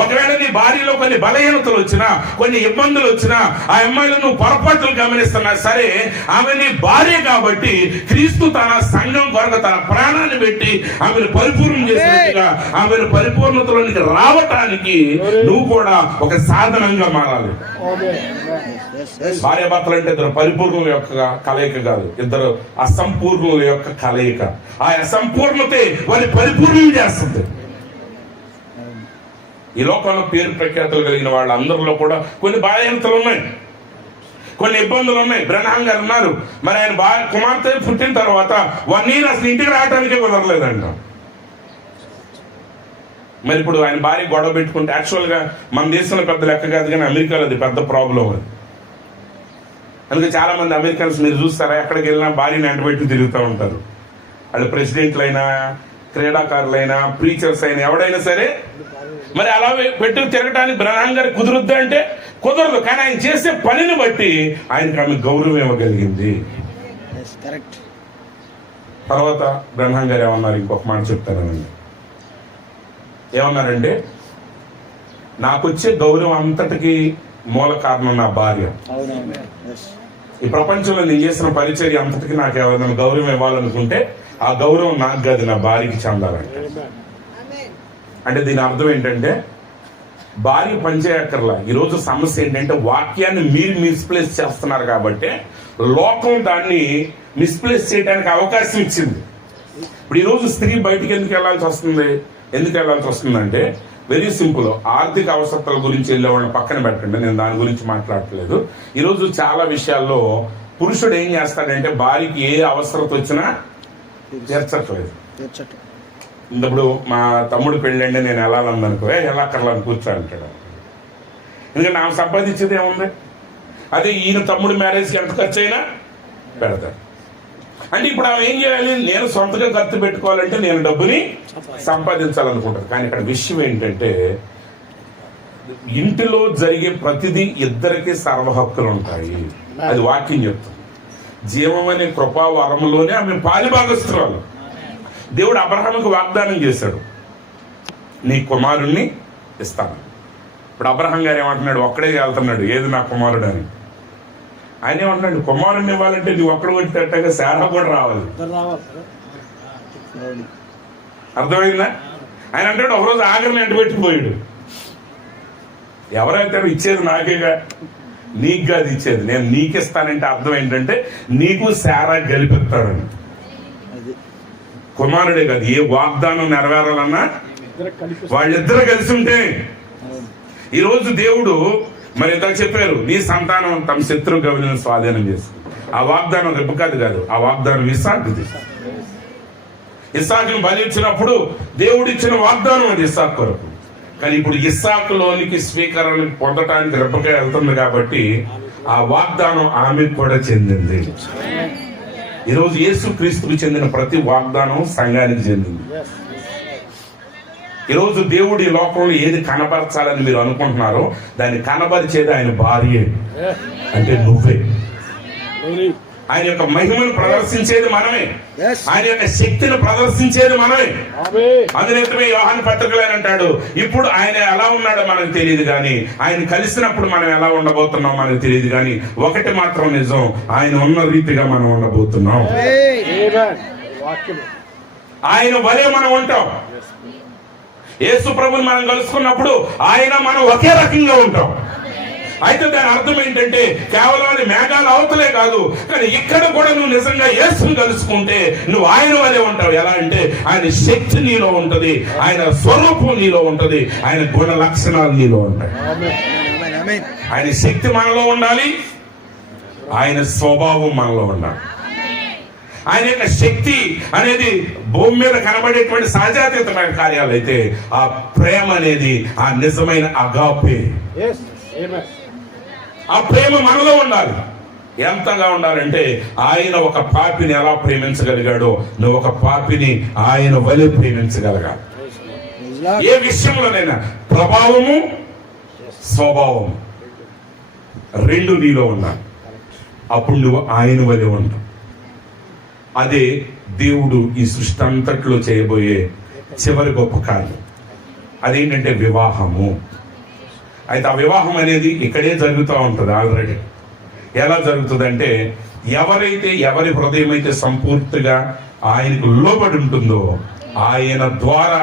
ఒకవేళ నీ భార్యలో కొన్ని బలహీనతలు వచ్చినా, కొన్ని ఇబ్బందులు వచ్చినా, ఆ అమ్మాయిలు నువ్వు పొరపాట్లు గమనిస్తున్నా సరే, ఆమె నీ భార్య కాబట్టి క్రీస్తు తన సంఘం కొరకు తన ప్రాణాన్ని పెట్టి ఆమెను పరిపూర్ణం చేసినట్టుగా ఆమెను పరిపూర్ణతలోనికి రావటానికి నువ్వు కూడా ఒక సాధనంగా మారాలి. భార్య భర్తలు అంటే ఇద్దరు పరిపూర్ణుల యొక్క కలయిక కాదు, ఇద్దరు అసంపూర్ణుల యొక్క కలయిక. ఆ అసంపూర్ణతే వారిని పరిపూర్ణం చేస్తుంది. ఈ లోకంలో పేరు ప్రఖ్యాతులు కలిగిన వాళ్ళందరిలో కూడా కొన్ని బలహీనతలు ఉన్నాయి, కొన్ని ఇబ్బందులు ఉన్నాయి. బ్రహ్మాం గారు ఉన్నారు, మరి ఆయన కుమార్తె పుట్టిన తర్వాత 1 year అసలు ఇంటికి రావడానికే కుదరలేదంట. మరి ఇప్పుడు ఆయన భార్య గొడవ పెట్టుకుంటే, యాక్చువల్గా మన దేశంలో పెద్ద లెక్క కాదు, కానీ అమెరికాలో అది పెద్ద ప్రాబ్లం. అది అందుకే చాలా మంది అమెరికన్స్ మీరు చూస్తారా, ఎక్కడికి వెళ్ళినా భార్యని వెంటబెట్టి తిరుగుతూ ఉంటారు. వాళ్ళు ప్రెసిడెంట్లైనా, క్రీడాకారులైనా, ప్రీచర్స్ అయినా, ఎవడైనా సరే. మరి అలా పెట్టి తిరగటానికి బ్రహ్మాం గారికి కుదురుద్దా అంటే కుదరదు. కానీ ఆయన చేసే పనిని బట్టి ఆయనకి ఆమె గౌరవం ఇవ్వగలిగింది. తర్వాత బ్రహ్మాం గారు ఏమన్నారు, ఇంకొక మాట చెప్తానండి. ఏమన్నారంటే, నాకు వచ్చే గౌరవం అంతటికి మూల కారణం నా భార్య. ఈ ప్రపంచంలో నేను చేసిన పరిచర్య అంతటికి నాకు ఎవరైనా గౌరవం ఇవ్వాలనుకుంటే ఆ గౌరవం నాకు కాదు, నా భార్యకి చెందాలంటే. అంటే దీని అర్థం ఏంటంటే, భార్య పనిచేయక్కర్లా. ఈరోజు సమస్య ఏంటంటే, వాక్యాన్ని మీరు మిస్ప్లేస్ చేస్తున్నారు కాబట్టి లోకం దాన్ని మిస్ప్లేస్ చేయడానికి అవకాశం ఇచ్చింది. ఇప్పుడు ఈరోజు స్త్రీ బయటికి ఎందుకు వెళ్లాల్సి వస్తుంది? ఎందుకు వెళ్లాల్సి వస్తుందంటే వెరీ సింపుల్. ఆర్థిక అవసరాల గురించి వెళ్ళేవాళ్ళని పక్కన పెట్టండి, నేను దాని గురించి మాట్లాడట్లేదు. ఈరోజు చాలా విషయాల్లో పురుషుడు ఏం చేస్తాడంటే, భార్యకి ఏ అవసరత వచ్చినా తీర్చట్లేదు. ఇప్పుడు మా తమ్ముడు పెళ్ళండి, నేను వెళ్ళాలనుకో, వెళ్ళక్కర్లని కూర్చో అంటాడు. ఎందుకంటే ఆమె సంపాదించేది ఏముంది? అదే ఈయన తమ్ముడు మ్యారేజ్కి ఎంత ఖర్చు అయినా పెడతాడు. అంటే ఇప్పుడు ఆమె ఏం చేయాలి? నేను సొంతగా ఖర్చు పెట్టుకోవాలంటే నేను డబ్బుని సంపాదించాలనుకుంటాను. కానీ ఇక్కడ విషయం ఏంటంటే, ఇంటిలో జరిగే ప్రతిదీ ఇద్దరికి సర్వ హక్కులు ఉంటాయి. అది వాక్యం చెప్తుంది. జీవం అనే కృపా వరంలోనే ఆమె పాలిభాగస్తురాలు. దేవుడు అబ్రహాముకు వాగ్దానం చేశాడు, నీ కుమారుణ్ణి ఇస్తాను. ఇప్పుడు అబ్రహాం గారు ఏమంటున్నాడు? ఒక్కడే వెళ్తున్నాడు, ఏది నా కుమారుడు అని. ఆయన ఏమంటున్నాడు, కుమారుణ్ణి ఇవ్వాలంటే నువ్వు ఒక్కడు కొట్టేటట్టుగా శారా కూడా రావాలి. అర్థమైందా? ఆయన అంటాడు, ఒకరోజు ఆఖరిని ఎంటబెట్టిపోయాడు. ఎవరైతే ఇచ్చేది నాకేగా, నీకు కాదు ఇచ్చేది, నేను నీకిస్తానంటే అర్థం ఏంటంటే నీకు శారా గెలిపిస్తాడని. కుమారుడే కాదు, ఏ వాగ్దానం నెరవేరాలన్నా వాళ్ళిద్దరూ కలిసి ఉంటే. ఈరోజు దేవుడు మరి ఇంత చెప్పారు, నీ సంతానం తమ శత్రు గవిని స్వాధీనం చేస్తుంది. ఆ వాగ్దానం రెబ్బకాది కాదు, ఆ వాగ్దానం ఇస్సాకుది. ఇస్సాకును బలి ఇచ్చినప్పుడు దేవుడు ఇచ్చిన వాగ్దానం అది ఇస్సాకు కొరకు. కానీ ఇప్పుడు ఇస్సాకులోనికి స్వీకరణ పొందటానికి రెబ్బకాయ వెళ్తుంది కాబట్టి ఆ వాగ్దానం ఆమెకు కూడా చెందింది. ఈరోజు యేసు క్రీస్తుకు చెందిన ప్రతి వాగ్దానం సంఘానికి చెందింది. ఈరోజు దేవుడు ఈ లోకంలో ఏది కనబరచాలని మీరు అనుకుంటున్నారో దాన్ని కనబరిచేది ఆయన భార్యే, అంటే నువ్వే. ఆయన యొక్క మహిమను ప్రదర్శించేది మనమే, ఆయన యొక్క శక్తిని ప్రదర్శించేది మనమే. అందునిమిత్తమే యోహాను పత్రికలో ఆయన అంటాడు, ఇప్పుడు ఆయన ఎలా ఉన్నాడో మనకు తెలియదు కానీ ఆయన కలిసినప్పుడు మనం ఎలా ఉండబోతున్నాం మనకు తెలియదు కానీ ఒకటి మాత్రం నిజం, ఆయన ఉన్న రీతిగా మనం ఉండబోతున్నాం. ఆయన వలే మనం ఉంటాం. యేసు ప్రభుని మనం కలుసుకున్నప్పుడు ఆయన మనం ఒకే రకంగా ఉంటాం. అయితే దాని అర్థం ఏంటంటే కేవలం అది మేఘాలు అవతలే కాదు, కానీ ఇక్కడ కూడా నువ్వు నిజంగా యేసుని కలుసుకుంటే నువ్వు ఆయన వలే ఉంటావు. ఎలా అంటే ఆయన శక్తి నీలో ఉంటది, ఆయన స్వరూపం నీలో ఉంటది, ఆయన గుణ లక్షణాలు నీలో ఉంటాయి. ఆయన శక్తి మనలో ఉండాలి, ఆయన స్వభావం మనలో ఉండాలి. ఆయన యొక్క శక్తి అనేది భూమి మీద కనబడేటువంటి సహజాతీతమైన కార్యాలు అయితే ఆ ప్రేమ అనేది ఆ నిజమైన అగాపే, ఆ ప్రేమ మనలో ఉండాలి. ఎంతగా ఉండాలంటే ఆయన ఒక పాపిని ఎలా ప్రేమించగలిగాడో నువ్వు ఒక పాపిని ఆయన వలె ప్రేమించగలగాలి. ఏ విషయంలోనైనా ప్రభావము స్వభావము రెండు నీలో ఉండాలి. అప్పుడు నువ్వు ఆయన వలె ఉంటావు. అదే దేవుడు ఈ సృష్టి అంతట్లో చేయబోయే చివరి గొప్ప కార్యం. అదేంటంటే వివాహము. అయితే ఆ వివాహం అనేది ఇక్కడే జరుగుతూ ఉంటుంది ఆల్రెడీ. ఎలా జరుగుతుందంటే ఎవరైతే ఎవరి హృదయం అయితే సంపూర్తిగా ఆయనకు లోబడి ఉంటుందో ఆయన ద్వారా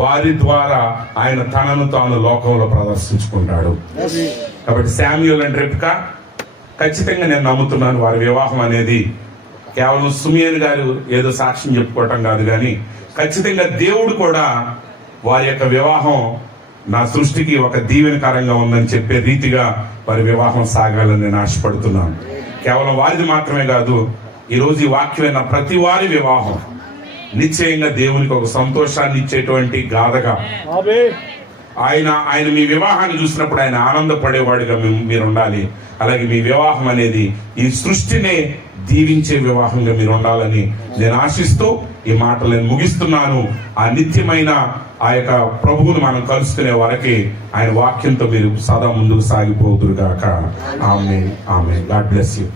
వారి ద్వారా ఆయన తనను తాను లోకంలో ప్రదర్శించుకుంటాడు. కాబట్టి శామ్యూల్ అండ్ రెబ్కా ఖచ్చితంగా నేను నమ్ముతున్నాను వారి వివాహం అనేది కేవలం సుమియన్ గారు ఏదో సాక్ష్యం చెప్పుకోవటం కాదు, కానీ ఖచ్చితంగా దేవుడు కూడా వారి యొక్క వివాహం నా సృష్టికి ఒక దీవెనకరంగా ఉందని చెప్పే రీతిగా వారి వివాహం సాగాలని నేను ఆశపడుతున్నాను. కేవలం వారిది మాత్రమే కాదు, ఈరోజు ఈ వాక్యమైన ప్రతి వారి వివాహం నిశ్చయంగా దేవునికి ఒక సంతోషాన్ని ఇచ్చేటువంటి గాథగా ఆయన మీ వివాహాన్ని చూసినప్పుడు ఆయన ఆనందపడేవాడిగా మీరు ఉండాలి. అలాగే మీ వివాహం అనేది ఈ సృష్టినే దీవించే వివాహంగా మీరు ఉండాలని నేను ఆశిస్తూ ఈ మాటలు నేను ముగిస్తున్నాను. ఆ నిత్యమైన ఆ యొక్క ప్రభువును మనం కలుసుకునే వరకే ఆయన వాక్యంతో మీరు సదా ముందుకు సాగిపోదురుగాక. Amen. Amen. God bless you.